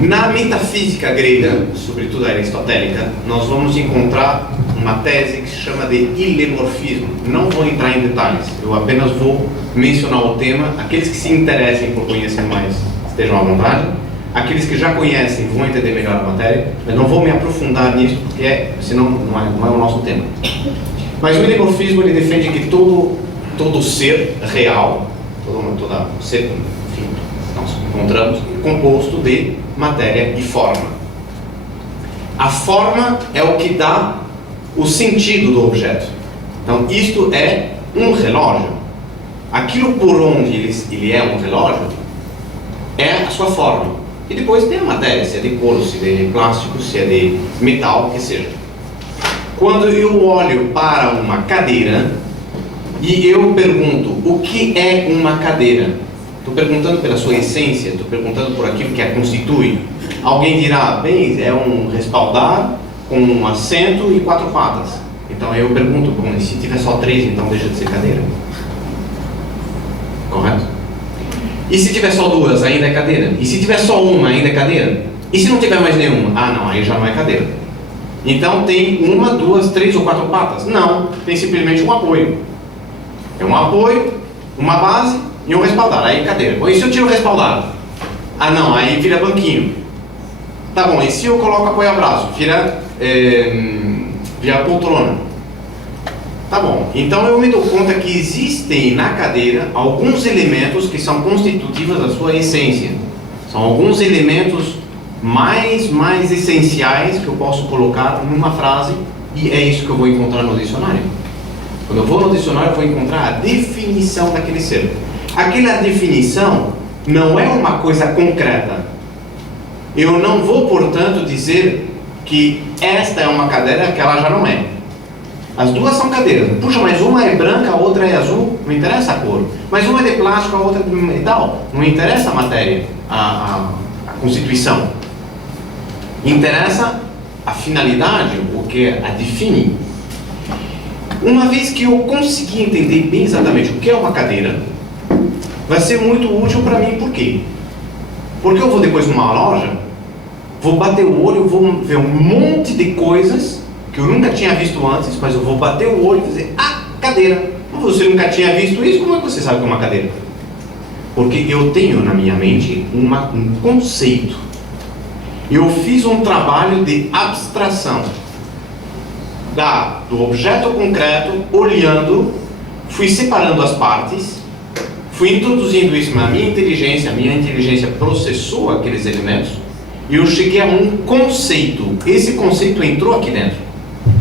Na metafísica grega, sobretudo aristotélica, nós vamos encontrar uma tese que se chama de ilemorfismo. Não vou entrar em detalhes, eu apenas vou mencionar o tema. Aqueles que se interessem por conhecer mais, estejam à vontade. Aqueles que já conhecem vão entender melhor a matéria. Eu não vou me aprofundar nisso, porque senão não é o nosso tema. Mas o ilemorfismo, ele defende que todo ser real, todo ser, enfim, nós encontramos, é composto de matéria e forma. A forma é o que dá o sentido do objeto. Então, isto é um relógio. Aquilo por onde ele é um relógio é a sua forma. E depois tem a matéria, se é de couro, se é de plástico, se é de metal, o que seja. Quando eu olho para uma cadeira e eu pergunto o que é uma cadeira, estou perguntando pela sua essência, estou perguntando por aquilo que a constitui. Alguém dirá, bem, é um respaldar com um assento e 4 patas. Então eu pergunto, bom, e se tiver só 3, então deixa de ser cadeira? Correto? E se tiver só 2, ainda é cadeira? E se tiver só uma, ainda é cadeira? E se não tiver mais nenhuma? Ah, não, aí já não é cadeira. Então tem 1, 2, 3 ou 4 patas? Não, tem simplesmente um apoio. É um apoio, uma base e um respaldar, aí cadeira. Bom, e se eu tiro o respaldar? Ah, não, aí vira banquinho. Tá bom, e se eu coloco apoio-braço? Vira poltrona. Tá bom, então eu me dou conta que existem na cadeira alguns elementos que são constitutivos da sua essência. São alguns elementos mais essenciais que eu posso colocar numa frase, e é isso que eu vou encontrar no dicionário. Quando eu vou no dicionário, eu vou encontrar a definição daquele ser. Aquela definição não é uma coisa concreta. Eu não vou, portanto, dizer que esta é uma cadeira que ela já não é. As duas são cadeiras. Puxa, mas uma é branca, a outra é azul, não interessa a cor. Mas uma é de plástico, a outra é de metal, não interessa a matéria, a constituição. Interessa a finalidade, o que a define. Uma vez que eu conseguir entender bem exatamente o que é uma cadeira, vai ser muito útil para mim. Por quê? Porque eu vou depois numa loja, vou bater o olho, vou ver um monte de coisas que eu nunca tinha visto antes, mas eu vou bater o olho e dizer, cadeira. Você nunca tinha visto isso, como é que você sabe que é uma cadeira? Porque eu tenho na minha mente um conceito. Eu fiz um trabalho de abstração do objeto concreto, olhando, fui separando as partes, fui introduzindo isso na minha inteligência, a minha inteligência processou aqueles elementos, e eu cheguei a um conceito. Esse conceito entrou aqui dentro.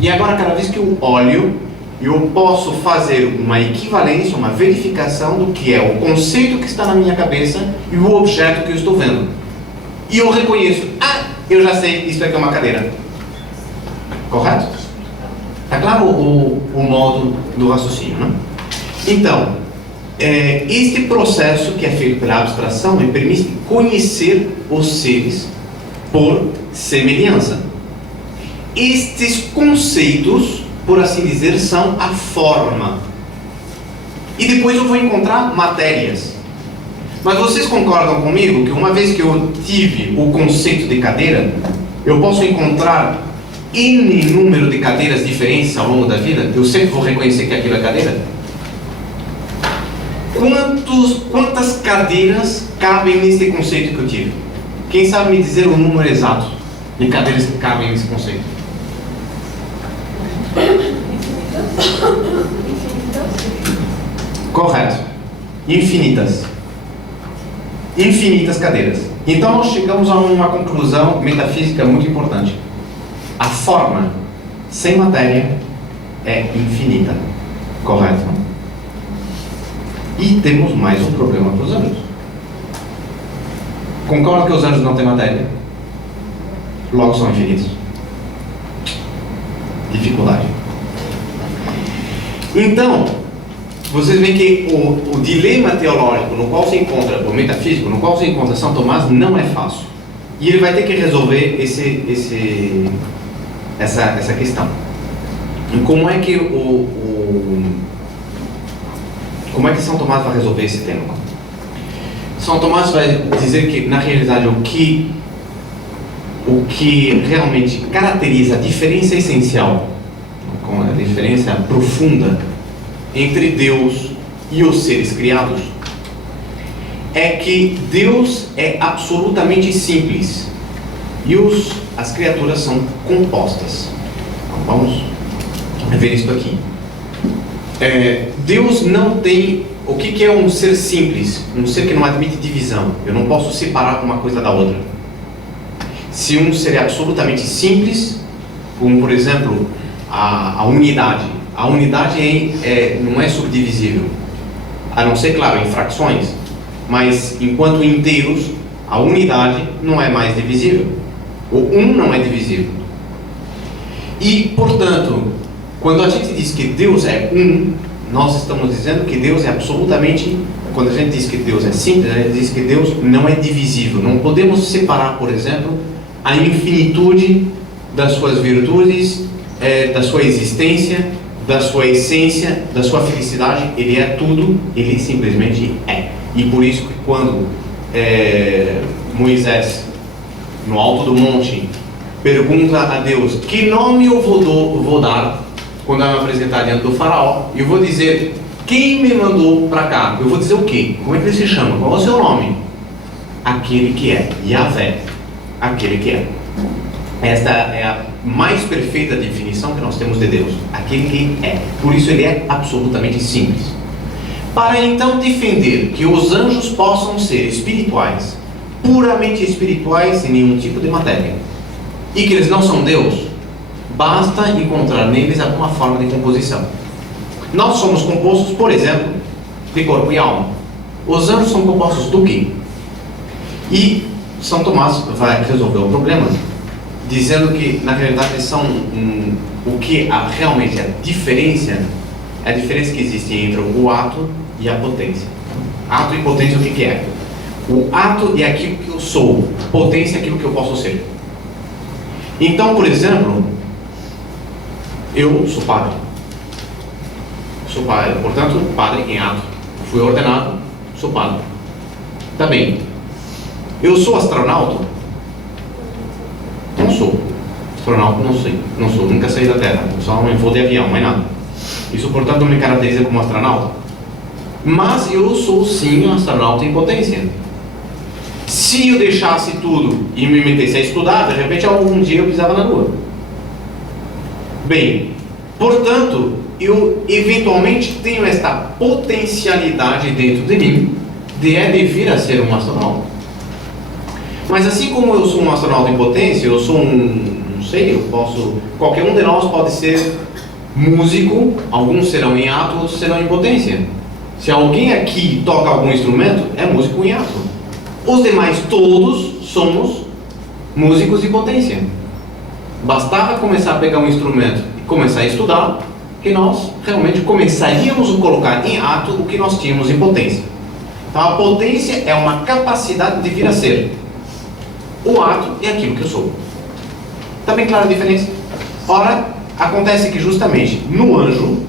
E agora, cada vez que eu olho, eu posso fazer uma equivalência, uma verificação do que é o conceito que está na minha cabeça e o objeto que eu estou vendo. E eu reconheço, eu já sei, isso aqui é uma cadeira. Correto? Tá claro o modo do raciocínio, né? Então, este processo que é feito pela abstração me permite conhecer os seres por semelhança. Estes conceitos, por assim dizer, são a forma. E depois eu vou encontrar matérias. Mas vocês concordam comigo que uma vez que eu tive o conceito de cadeira, eu posso encontrar N número de cadeiras diferentes ao longo da vida? Eu sempre vou reconhecer que aquilo é cadeira? Quantas cadeiras cabem nesse conceito que eu tive? Quem sabe me dizer o número exato de cadeiras que cabem nesse conceito? Correto. Infinitas. Infinitas cadeiras. Então nós chegamos a uma conclusão metafísica muito importante. A forma sem matéria é infinita. Correto? E temos mais um problema para os anjos. Concordo que os anjos não têm matéria? Logo são infinitos. Dificuldade. Então, vocês veem que o dilema teológico no qual se encontra, o metafísico, no qual se encontra São Tomás, não é fácil. E ele vai ter que resolver essa questão. E como é que como é que São Tomás vai resolver esse tema? São Tomás vai dizer que, na realidade, o que realmente caracteriza a diferença essencial, a diferença profunda entre Deus e os seres criados, é que Deus é absolutamente simples e as criaturas são compostas. Então, vamos ver isso aqui. Deus não tem... O que é um ser simples? Um ser que não admite divisão. Eu não posso separar uma coisa da outra. Se um ser é absolutamente simples, como por exemplo a unidade. A unidade não é subdivisível, a não ser, claro, em frações. Mas enquanto inteiros, a unidade não é mais divisível. O não é divisível. E, portanto, quando a gente diz que Deus é nós estamos dizendo que Deus é absolutamente... Quando a gente diz que Deus é simples, a gente diz que Deus não é divisível. Não podemos separar, por exemplo, a infinitude das suas virtudes, da sua existência, da sua essência, da sua felicidade. Ele é tudo, ele simplesmente é. E por isso que quando Moisés, no alto do monte, pergunta a Deus: que nome eu vou dar quando eu me apresentar diante do faraó? Eu vou dizer: quem me mandou para cá? Eu vou dizer o quê? Como é que ele se chama? Qual é o seu nome? Aquele que é. Yahvé. Aquele que é. Esta é a mais perfeita definição que nós temos de Deus. Aquele que é. Por isso ele é absolutamente simples. Para então defender que os anjos possam ser espirituais, puramente espirituais, sem nenhum tipo de matéria, e que eles não são Deus, basta encontrar neles alguma forma de composição. Nós somos compostos, por exemplo, de corpo e alma. Os anjos são compostos do quê? E São Tomás vai resolver o problema dizendo que, na realidade, são o que realmente a diferença que existe entre o ato e a potência. Ato e potência, o que é? O ato é aquilo que eu sou, potência é aquilo que eu posso ser. Então, por exemplo, eu sou padre. Sou padre, portanto, padre em ato. Fui ordenado, sou padre. Tá bem. Eu sou astronauta? Não sou. Astronauta não sei. Não sou, nunca saí da Terra. Só um voo de avião, mais nada. Isso, portanto, não me caracteriza como astronauta. Mas eu sou sim um astronauta em potência. Se eu deixasse tudo e me metesse a estudar, de repente algum dia eu pisava na Lua. Bem, portanto, eu eventualmente tenho esta potencialidade dentro de mim de vir a ser um astronauta. Mas assim como eu sou um astronauta em potência, eu sou não sei, eu posso... Qualquer um de nós pode ser músico, alguns serão em ato, outros serão em potência. Se alguém aqui toca algum instrumento, é músico em ato. Os demais todos somos músicos de potência. Bastava começar a pegar um instrumento começar a estudar, que nós realmente começaríamos a colocar em ato o que nós tínhamos em potência. Então a potência é uma capacidade de vir a ser. O ato é aquilo que eu sou. Está bem clara a diferença? Ora, acontece que justamente no anjo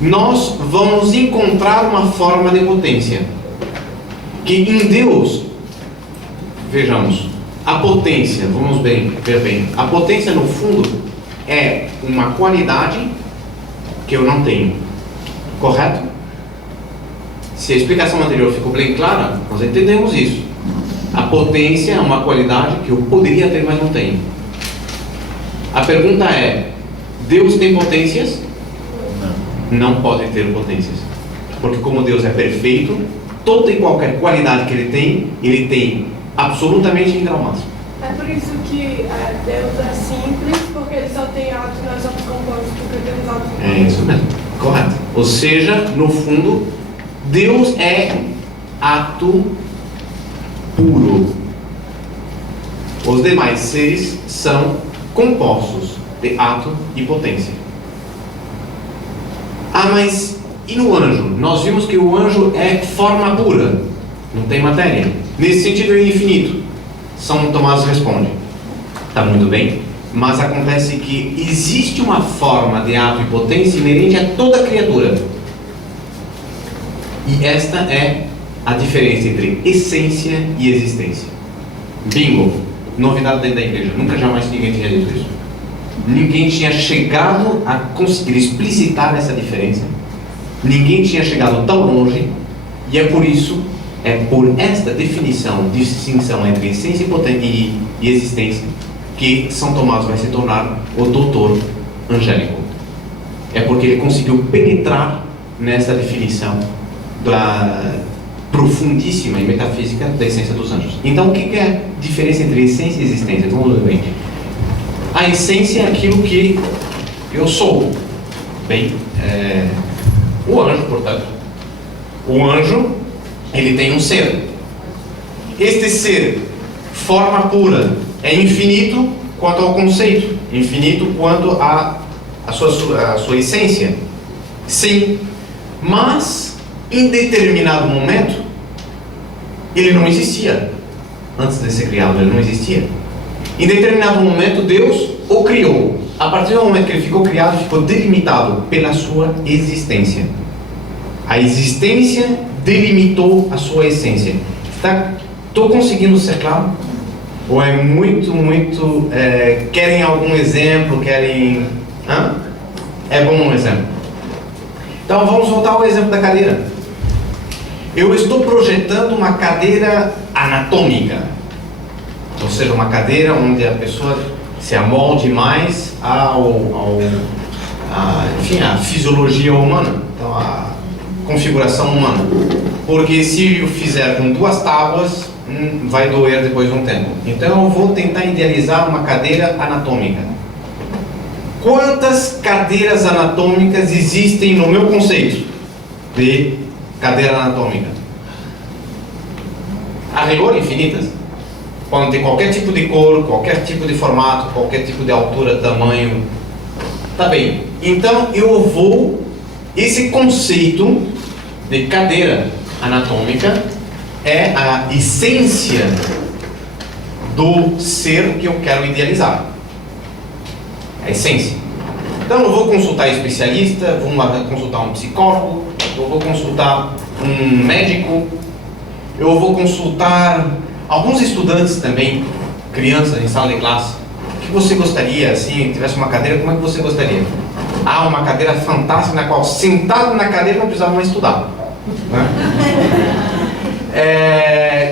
nós vamos encontrar uma forma de potência que em Deus, vejamos, a potência, vamos ver bem, a potência no fundo é uma qualidade que eu não tenho, correto? Se a explicação anterior ficou bem clara, nós entendemos isso. A potência é uma qualidade que eu poderia ter, mas não tenho. A pergunta é: Deus tem potências? Não pode ter potências, porque como Deus é perfeito, toda e qualquer qualidade que Ele tem absolutamente em grau máximo. É por isso que Deus é simples, porque Ele só tem ato e nós somos compostos porque temos ato. É isso mesmo, correto. Ou seja, no fundo, Deus é ato puro. Os demais seres são compostos de ato e potência. Ah, mas e no anjo? Nós vimos que o anjo é forma pura, não tem matéria. Nesse sentido, é infinito. São Tomás responde: está muito bem, mas acontece que existe uma forma de ato e potência inerente a toda criatura. E esta é a diferença entre essência e existência. Bingo! Novidade dentro da igreja. Nunca jamais ninguém tinha dito isso. Ninguém tinha chegado a conseguir explicitar essa diferença. Ninguém tinha chegado tão longe. E é por isso, é por esta definição, distinção entre essência e existência, que São Tomás vai se tornar o doutor angélico. É porque ele conseguiu penetrar nessa definição da profundíssima e metafísica da essência dos anjos. Então, o que é a diferença entre essência e existência? Vamos ver bem. A essência é aquilo que eu sou. Bem, o anjo, portanto. O anjo, ele tem um ser. Este ser, forma pura, é infinito quanto ao conceito, infinito quanto à sua essência. Sim, mas em determinado momento ele não existia. Antes de ser criado, ele não existia. Em determinado momento Deus o criou. A partir do momento que ele ficou criado, ficou delimitado pela sua existência. A existência delimitou a sua essência. Estou conseguindo ser claro? Ou é muito, querem algum exemplo? Querem... Hã? É bom um exemplo. Então vamos voltar ao exemplo da cadeira. Eu estou projetando uma cadeira anatômica. Ou seja, uma cadeira onde a pessoa se amolde mais à fisiologia humana, então a configuração humana. Porque se eu fizer com 2 tábuas, vai doer depois de um tempo. Então eu vou tentar idealizar uma cadeira anatômica. Quantas cadeiras anatômicas existem no meu conceito de cadeira anatômica? A rigor, infinitas. Quando tem qualquer tipo de cor, qualquer tipo de formato, qualquer tipo de altura, tamanho. Tá bem. Então eu vou... Esse conceito de cadeira anatômica é a essência do ser que eu quero idealizar. A essência. Então eu vou consultar especialista, vou consultar um psicólogo, eu vou consultar um médico, eu vou consultar alguns estudantes também, crianças em sala de classe. O que você gostaria, assim, tivesse uma cadeira, como é que você gostaria? Ah, uma cadeira fantástica na qual, sentado na cadeira, não precisava mais estudar. Né?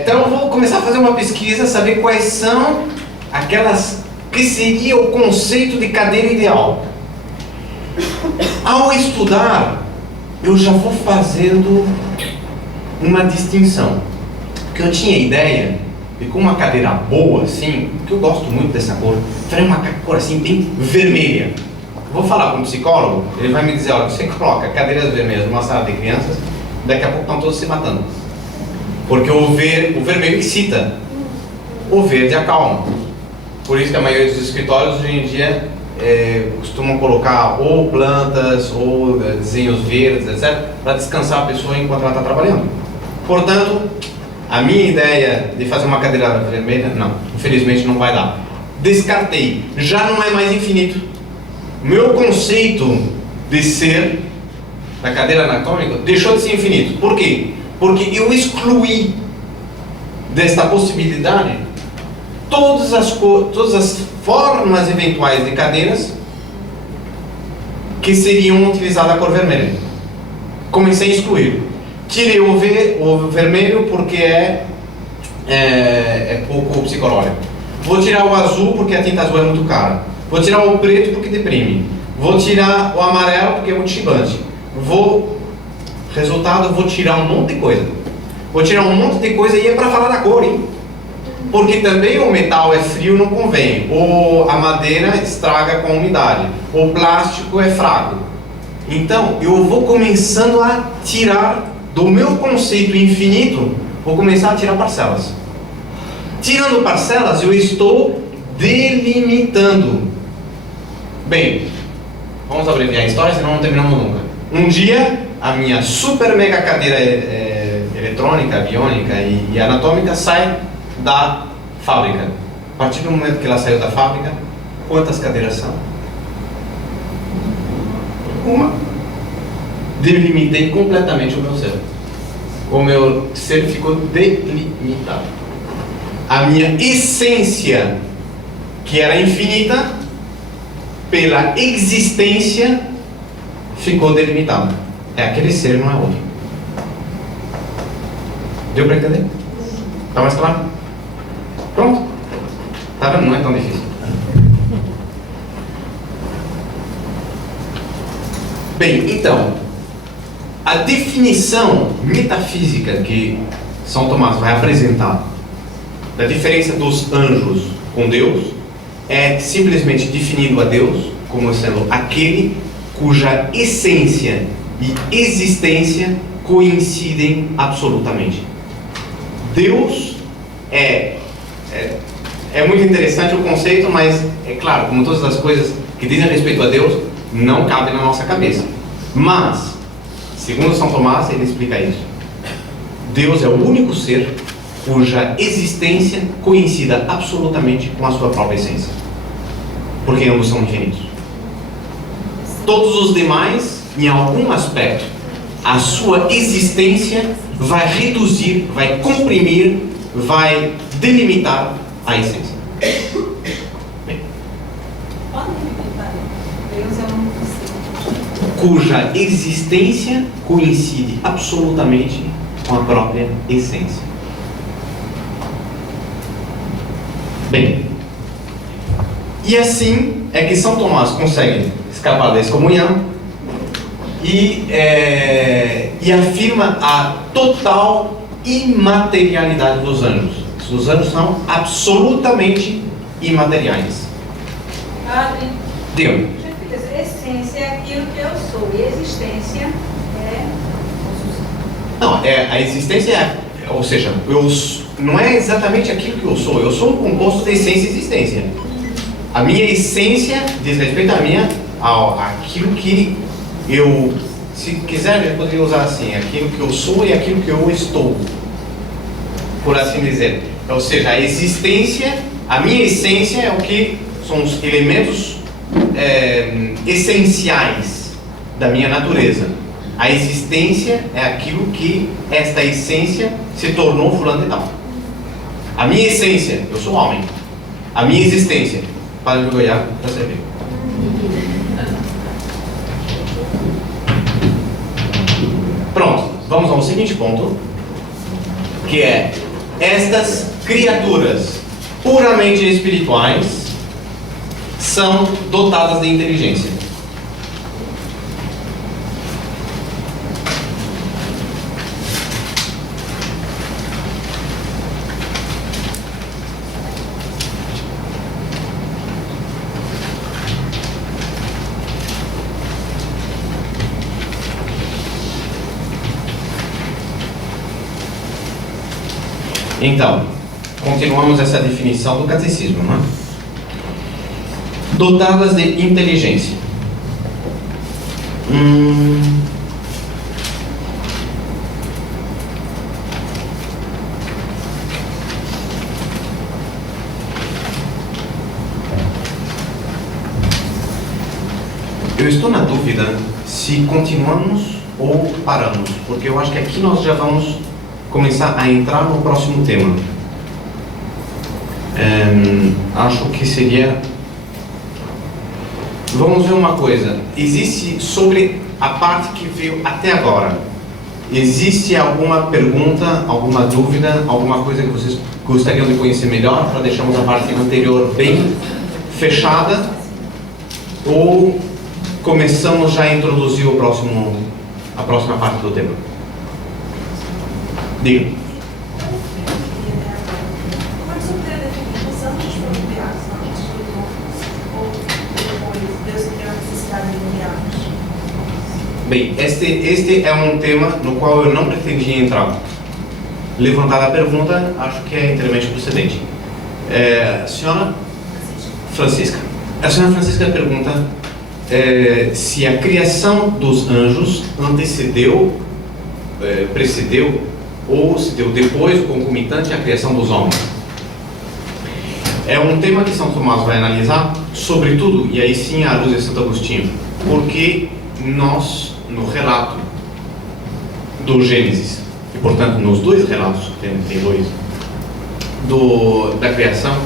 Então eu vou começar a fazer uma pesquisa, saber quais são aquelas que seria o conceito de cadeira ideal. Ao estudar, eu já vou fazendo uma distinção. Porque eu tinha ideia de com uma cadeira boa, assim, que eu gosto muito dessa cor, fazer uma cor assim, bem vermelha. Eu vou falar com um psicólogo, ele vai me dizer, olha, você coloca cadeiras vermelhas numa sala de crianças, daqui a pouco estão todos se matando. Porque o vermelho excita, o verde acalma. Por isso que a maioria dos escritórios hoje em dia costumam colocar ou plantas ou desenhos verdes, etc., para descansar a pessoa enquanto ela está trabalhando. Portanto, a minha ideia de fazer uma cadeira vermelha, não, infelizmente não vai dar. Descartei, já não é mais infinito. Meu conceito de ser da cadeira anatômica deixou de ser infinito. Por quê? Porque eu excluí desta possibilidade todas as formas eventuais de cadeiras que seriam utilizadas a cor vermelha. Comecei a excluir. Tirei o vermelho porque é pouco psicológico. Vou tirar o azul porque a tinta azul é muito cara. Vou tirar o preto porque deprime. Vou tirar o amarelo porque é muito chibante. Resultado, vou tirar um monte de coisa. Vou tirar um monte de coisa e é para falar da cor, hein? Porque também o metal é frio, não convém. Ou a madeira estraga com a umidade. O plástico é fraco. Então, eu vou começando a tirar do meu conceito infinito, vou começar a tirar parcelas. Tirando parcelas, eu estou delimitando. Bem, vamos abreviar a história, senão não terminamos nunca. Um dia, a minha super mega cadeira eletrônica, biônica e anatômica sai da fábrica. A partir do momento que ela saiu da fábrica, quantas cadeiras são? Uma. Delimitei completamente o meu ser. O meu ser ficou delimitado. A minha essência, que era infinita, pela existência, ficou delimitada. É aquele ser, não é outro. Deu para entender? Tá mais claro? Pronto? Tá vendo? Não é tão difícil. Bem, então, a definição metafísica que São Tomás vai apresentar da diferença dos anjos com Deus é simplesmente definindo a Deus como sendo aquele cuja essência e existência coincidem absolutamente. Deus é muito interessante o conceito, mas é claro, como todas as coisas que dizem respeito a Deus, não cabem na nossa cabeça. Mas, segundo São Tomás, ele explica isso. Deus é o único ser cuja existência coincida absolutamente com a sua própria essência, porque ambos são infinitos. Todos os demais, em algum aspecto, a sua existência vai reduzir, vai comprimir, vai delimitar a essência. Bem. Deus é um ser Cuja existência coincide absolutamente com a própria essência. Bem, e assim é que São Tomás consegue escapar da excomunhão e afirma a total imaterialidade dos anjos. Os anjos são absolutamente imateriais. Padre, Diga. essência é aquilo que eu sou, e existência é... Não, a existência ou seja, não é exatamente aquilo que eu sou. Eu sou um composto de essência e existência. A minha essência diz respeito àquilo que eu, se quiser, eu poderia usar assim, aquilo que eu sou e aquilo que eu estou, por assim dizer. Ou seja, a existência, a minha essência é o que são os elementos essenciais da minha natureza. A existência é aquilo que esta essência se tornou fulano de tal. A minha essência, eu sou homem. A minha existência, para me olhar para servir. Pronto, vamos ao seguinte ponto, que é: estas criaturas puramente espirituais são dotadas de inteligência. Então, continuamos essa definição do catecismo, não é? dotadas de inteligência. Eu estou na dúvida se continuamos ou paramos, porque eu acho que aqui nós já vamos começar a entrar no próximo tema. Acho que seria... Vamos ver uma coisa. Existe, sobre a parte que veio até agora, existe alguma pergunta, alguma dúvida, alguma coisa que vocês gostariam de conhecer melhor, para deixarmos a parte anterior bem fechada? Ou começamos já a introduzir a próxima parte do tema? Diga. Pode sobre a definição dos foram criados antes dos homens ou depois Deus criou a necessidade de criá-los? Bem, este é um tema no qual eu não pretendia entrar. Levantada a pergunta, acho que é inteiramente procedente. Senhora Francisca. A senhora Francisca pergunta se a criação dos anjos precedeu ou se deu depois, concomitante, à criação dos homens. É um tema que São Tomás vai analisar, sobretudo, e aí sim à luz de Santo Agostinho, porque nós, no relato do Gênesis, e portanto nos dois relatos, tem dois, da criação,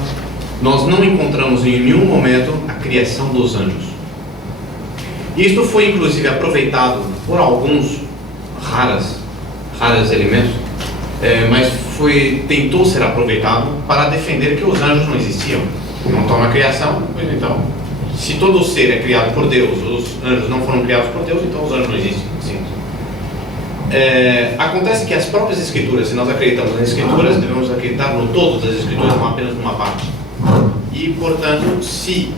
nós não encontramos em nenhum momento a criação dos anjos. Isto foi inclusive aproveitado por alguns raros elementos, mas tentou ser aproveitado para defender que os anjos não existiam. Não estão na criação, pois então, se todo ser é criado por Deus, os anjos não foram criados por Deus, então os anjos não existem. Sim. Acontece que as próprias Escrituras, se nós acreditamos nas Escrituras, devemos acreditar no todo das Escrituras, não apenas numa parte. E, portanto, se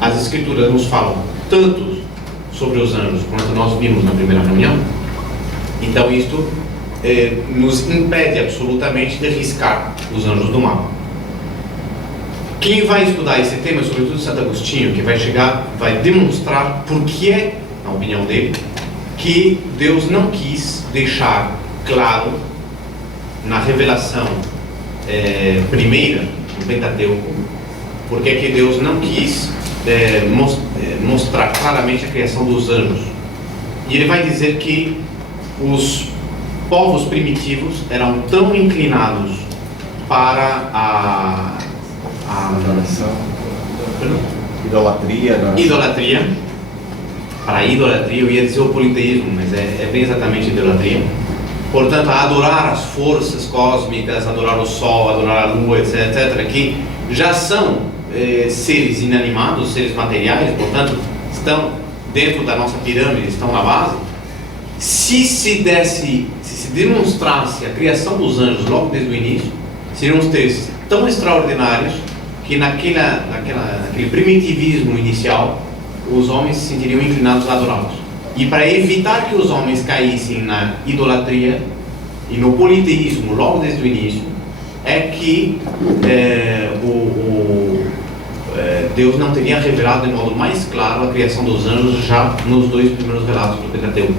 as Escrituras nos falam tanto sobre os anjos quanto nós vimos na primeira reunião, então isto nos impede absolutamente de riscar os anjos do mapa. Quem vai estudar esse tema, sobretudo Santo Agostinho, que vai demonstrar por que é, na opinião dele, que Deus não quis deixar claro na revelação primeira, no Pentateuco, porque é que Deus não quis mostrar claramente a criação dos anjos. E ele vai dizer que os povos primitivos eram tão inclinados para a idolatria, para a idolatria, eu ia dizer o politeísmo, mas é bem exatamente idolatria. Portanto, a adorar as forças cósmicas, adorar o sol, adorar a lua, etc., que já são seres inanimados, seres materiais, portanto, estão dentro da nossa pirâmide, estão na base. Se se demonstrasse a criação dos anjos logo desde o início, seriam seres tão extraordinários que naquele primitivismo inicial, os homens se sentiriam inclinados a adorá-los. E para evitar que os homens caíssem na idolatria e no politeísmo logo desde o início, é que Deus não teria revelado de modo mais claro a criação dos anjos já nos dois primeiros relatos do Pentateuco.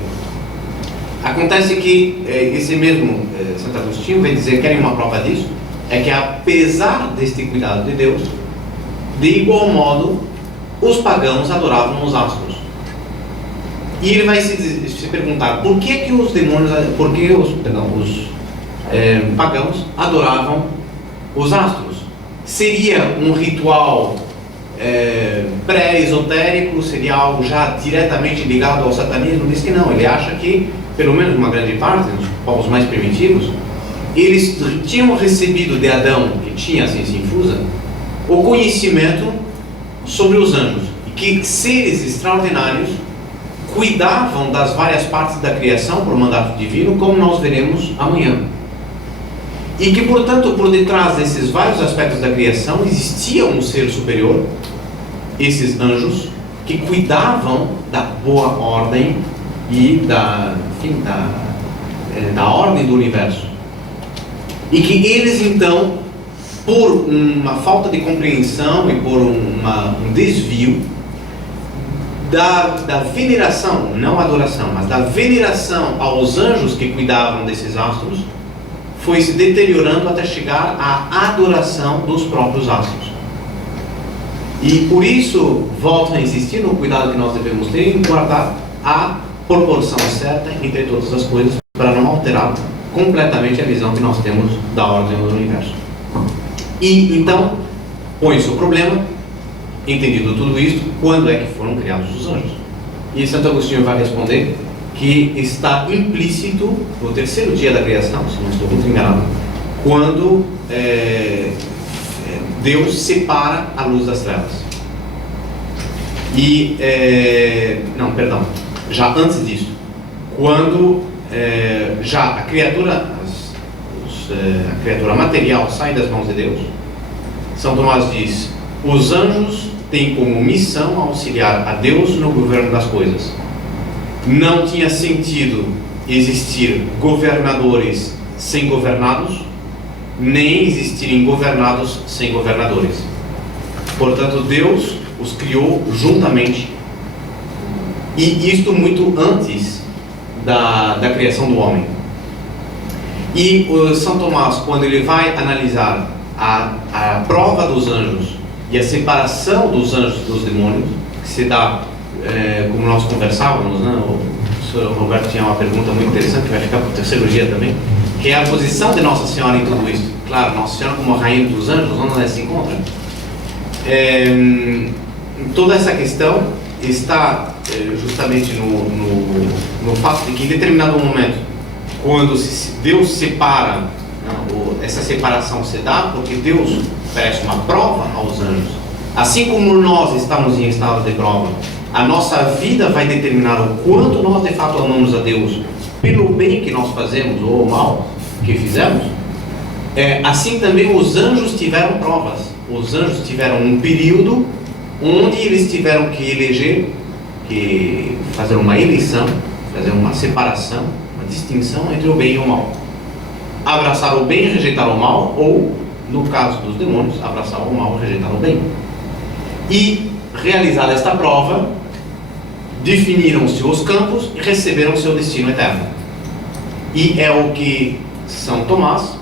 Acontece que esse mesmo Santo Agostinho vai dizer, querem uma prova disso? É que apesar deste cuidado de Deus, de igual modo, os pagãos adoravam os astros. E ele vai se perguntar por que os demônios, os pagãos adoravam os astros? Seria um ritual pré-esotérico? Seria algo já diretamente ligado ao satanismo? Diz que não, ele acha que, pelo menos uma grande parte dos povos mais primitivos, eles tinham recebido de Adão, que tinha a ciência infusa, o conhecimento sobre os anjos, e que seres extraordinários cuidavam das várias partes da criação por mandato divino, como nós veremos amanhã. E que, portanto, por detrás desses vários aspectos da criação existia um ser superior, esses anjos, que cuidavam da boa ordem e da ordem do universo. E que eles então por uma falta de compreensão e por um desvio da veneração, não adoração, mas da veneração aos anjos que cuidavam desses astros, foi se deteriorando até chegar à adoração dos próprios astros. E por isso, volto a insistir no cuidado que nós devemos ter em guardar a proporção certa entre todas as coisas, para não alterar completamente a visão que nós temos da ordem do universo. E então, põe-se o problema, entendido tudo isso, quando é que foram criados os anjos? E Santo Agostinho vai responder que está implícito no terceiro dia da criação, se não estou muito enganado, quando Deus separa a luz das trevas. Já antes disso, quando já a criatura material sai das mãos de Deus, São Tomás diz: os anjos têm como missão auxiliar a Deus no governo das coisas. Não tinha sentido existir governadores sem governados, nem existirem governados sem governadores. Portanto, Deus os criou juntamente, e isto muito antes da criação do homem. E o São Tomás, quando ele vai analisar a prova dos anjos e a separação dos anjos dos demônios, que se dá, como nós conversávamos, né? O Sr. Roberto tinha uma pergunta muito interessante, que vai ficar para o terceiro dia também, que é a posição de Nossa Senhora em tudo isso. Claro, Nossa Senhora como a rainha dos anjos, onde ela se encontra. Toda essa questão está justamente no fato de que em determinado momento, quando Deus separa, essa separação se dá porque Deus oferece uma prova aos anjos. Assim como nós estamos em estado de prova, a nossa vida vai determinar o quanto nós de fato amamos a Deus pelo bem que nós fazemos ou o mal que fizemos. Assim também os anjos tiveram provas. Os anjos tiveram um período onde eles tiveram que eleger, que fazer uma eleição, fazer uma separação, uma distinção entre o bem e o mal. Abraçar o bem e rejeitar o mal, ou, no caso dos demônios, abraçar o mal e rejeitar o bem. E, realizada esta prova, definiram-se os campos e receberam seu destino eterno. E é o que São Tomás,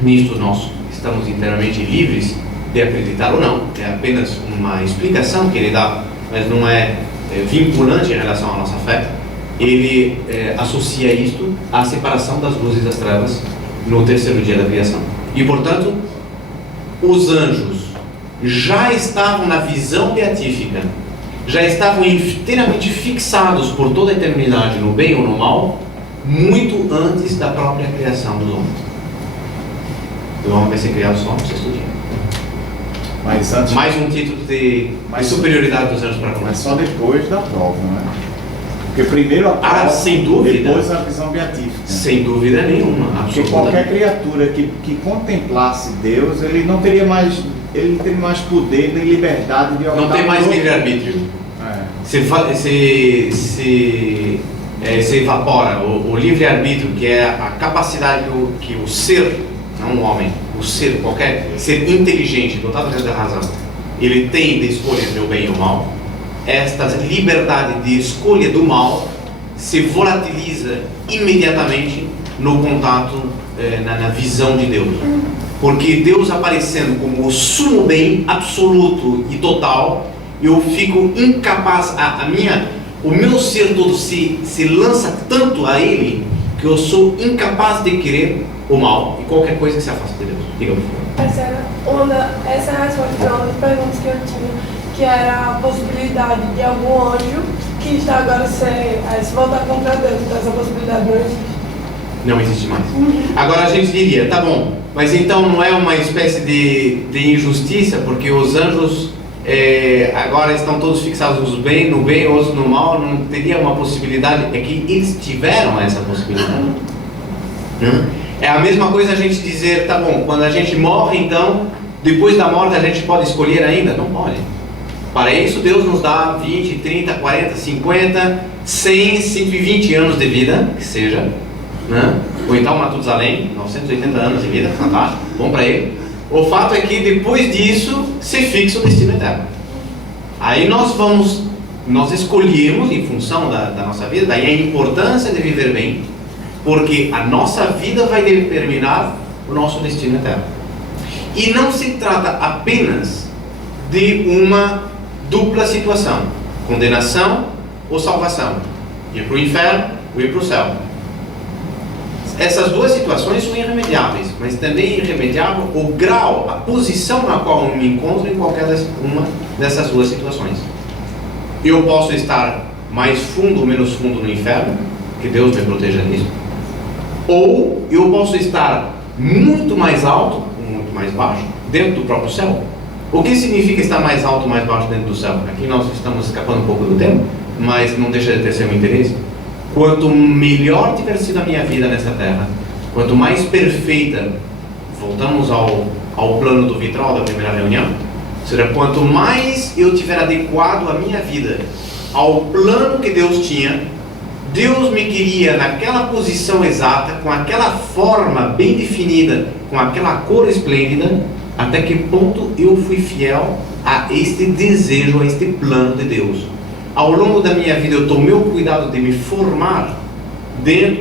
nisto nós estamos inteiramente livres de acreditar ou não, é apenas uma explicação que ele dá, mas não é vinculante em relação à nossa fé. Ele associa isto à separação das luzes e das trevas no terceiro dia da criação. E, portanto, os anjos já estavam na visão beatífica, já estavam inteiramente fixados por toda a eternidade no bem ou no mal, muito antes da própria criação dos homens. O homem vai ser criado só no sexto dia. Mas antes, mais um título de superioridade dos anjos para nós. Mas só depois da prova, não é? Porque primeiro a prova, sem dúvida, depois a visão beatífica. Sem dúvida nenhuma. Porque qualquer criatura que contemplasse Deus, ele não teria mais poder nem liberdade de optar. Não tem mais livre-arbítrio. Se evapora o livre-arbítrio, que é a capacidade que o ser, não o homem, o ser, qualquer ser inteligente, dotado da razão, ele tem de escolha entre o bem e o mal. Esta liberdade de escolha do mal se volatiliza imediatamente no contato, na visão de Deus. Porque Deus aparecendo como o sumo bem absoluto e total, eu fico incapaz, o meu ser todo se lança tanto a Ele, que eu sou incapaz de querer o mal e qualquer coisa que se afaste de Deus. Diga, por favor. Essa é a resposta para uma das perguntas que eu tinha, que era a possibilidade de algum anjo que está agora se voltar contra Deus. Então essa possibilidade não existe. Não existe mais. Agora a gente diria, tá bom, mas então não é uma espécie de injustiça, porque os anjos agora estão todos fixados no bem, outros no mal, não teria uma possibilidade? É que eles tiveram essa possibilidade. É a mesma coisa a gente dizer, tá bom, quando a gente morre, então, depois da morte a gente pode escolher ainda? Não pode. Para isso Deus nos dá 20, 30, 40, 50, 100, 120 anos de vida, que seja, né? Ou então Matusalém, 980 anos de vida, fantástico, bom para ele. O fato é que depois disso se fixa o destino eterno. Aí nós escolhemos em função da nossa vida, daí a importância de viver bem, porque a nossa vida vai determinar o nosso destino eterno. E não se trata apenas de uma dupla situação, condenação ou salvação, ir para o inferno ou ir para o céu. Essas duas situações são irremediáveis, mas também é irremediável o grau, a posição na qual eu me encontro em qualquer uma dessas duas situações. Eu posso estar mais fundo ou menos fundo no inferno, que Deus me proteja disso, ou eu posso estar muito mais alto ou muito mais baixo dentro do próprio céu. O que significa estar mais alto ou mais baixo dentro do céu? Aqui nós estamos escapando um pouco do tempo, mas não deixa de ter seu interesse. Quanto melhor tiver sido a minha vida nessa terra, quanto mais perfeita, voltamos ao plano do vitral da primeira reunião, ou seja, quanto mais eu tiver adequado a minha vida ao plano que Deus tinha, Deus me queria naquela posição exata, com aquela forma bem definida, com aquela cor esplêndida, até que ponto eu fui fiel a este desejo, a este plano de Deus. Ao longo da minha vida eu tomei o cuidado de me formar dentro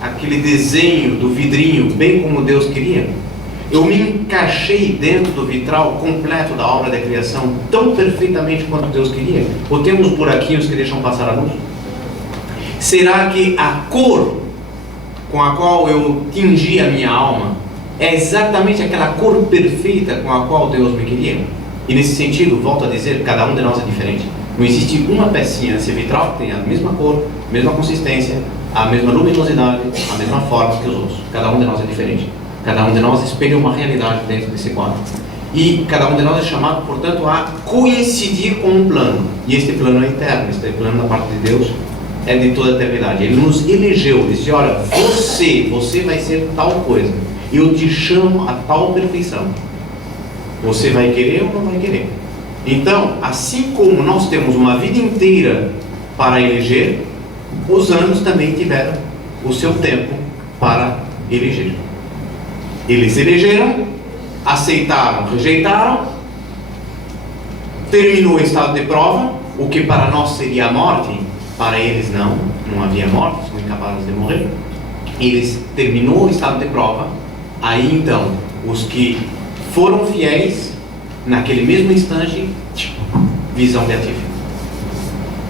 aquele desenho do vidrinho, bem como Deus queria. Eu me encaixei dentro do vitral completo da obra da criação tão perfeitamente quanto Deus queria? Ou temos buraquinhos que deixam passar a luz? Será que a cor com a qual eu tingi a minha alma é exatamente aquela cor perfeita com a qual Deus me queria? E nesse sentido, volto a dizer, cada um de nós é diferente. Não existe uma pecinha nesse vitral que tenha a mesma cor, a mesma consistência, a mesma luminosidade, a mesma forma que os outros. Cada um de nós é diferente. Cada um de nós espelha uma realidade dentro desse quadro. E cada um de nós é chamado, portanto, a coincidir com um plano. E este plano é eterno, este plano da parte de Deus é de toda a eternidade. Ele nos elegeu, ele disse, olha, você vai ser tal coisa. Eu te chamo a tal perfeição. Você vai querer ou não vai querer? Então, assim como nós temos uma vida inteira para eleger, os anjos também tiveram o seu tempo para eleger. Eles elegeram, aceitaram, rejeitaram, terminou o estado de prova, o que para nós seria a morte, para eles não havia morte, são incapazes de morrer. Eles terminou o estado de prova, aí então, os que foram fiéis, naquele mesmo instante, visão beatífica.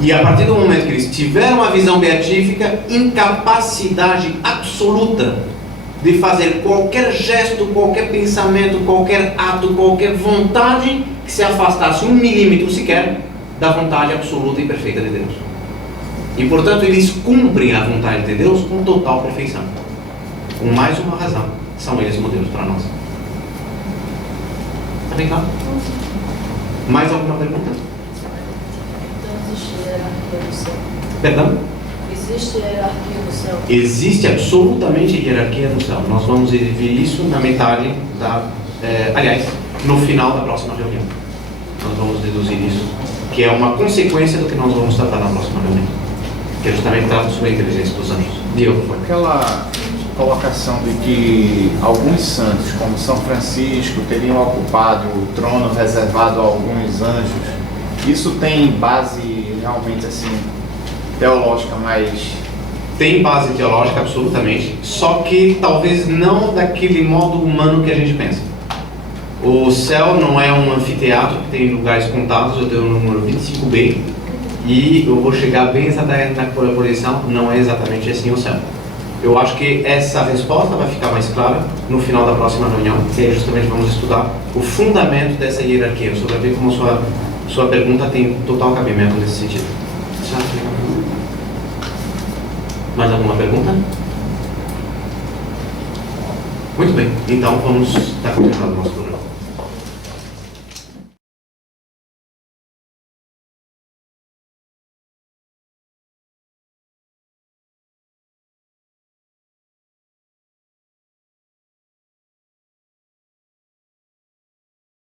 E a partir do momento que eles tiveram a visão beatífica, incapacidade absoluta de fazer qualquer gesto, qualquer pensamento, qualquer ato, qualquer vontade que se afastasse 1 milímetro sequer da vontade absoluta e perfeita de Deus. E portanto eles cumprem a vontade de Deus com total perfeição. Com mais uma razão, são eles modelos para nós. Está bem claro? Mais alguma pergunta? Então existe hierarquia no céu? Perdão? Existe hierarquia no céu? Existe absolutamente hierarquia no céu. Nós vamos ver isso na metade aliás, no final da próxima reunião. Nós vamos deduzir isso, que é uma consequência do que nós vamos tratar na próxima reunião, que é justamente tratar sobre a inteligência dos anjos. Diego, foi. Aquela colocação de que alguns santos, como São Francisco, teriam ocupado o trono reservado a alguns anjos, isso tem base realmente assim teológica, mas tem base teológica absolutamente, só que talvez não daquele modo humano que a gente pensa. O céu não é um anfiteatro que tem lugares contados. Eu tenho o número 25B e eu vou chegar bem exatamente na corporação. Não é exatamente assim o céu. Eu acho que essa resposta vai ficar mais clara no final da próxima reunião, que aí justamente vamos estudar o fundamento dessa hierarquia. Você vai ver como sua pergunta tem total cabimento nesse sentido. Mais alguma pergunta? Muito bem, então vamos estar continuando o nosso programa.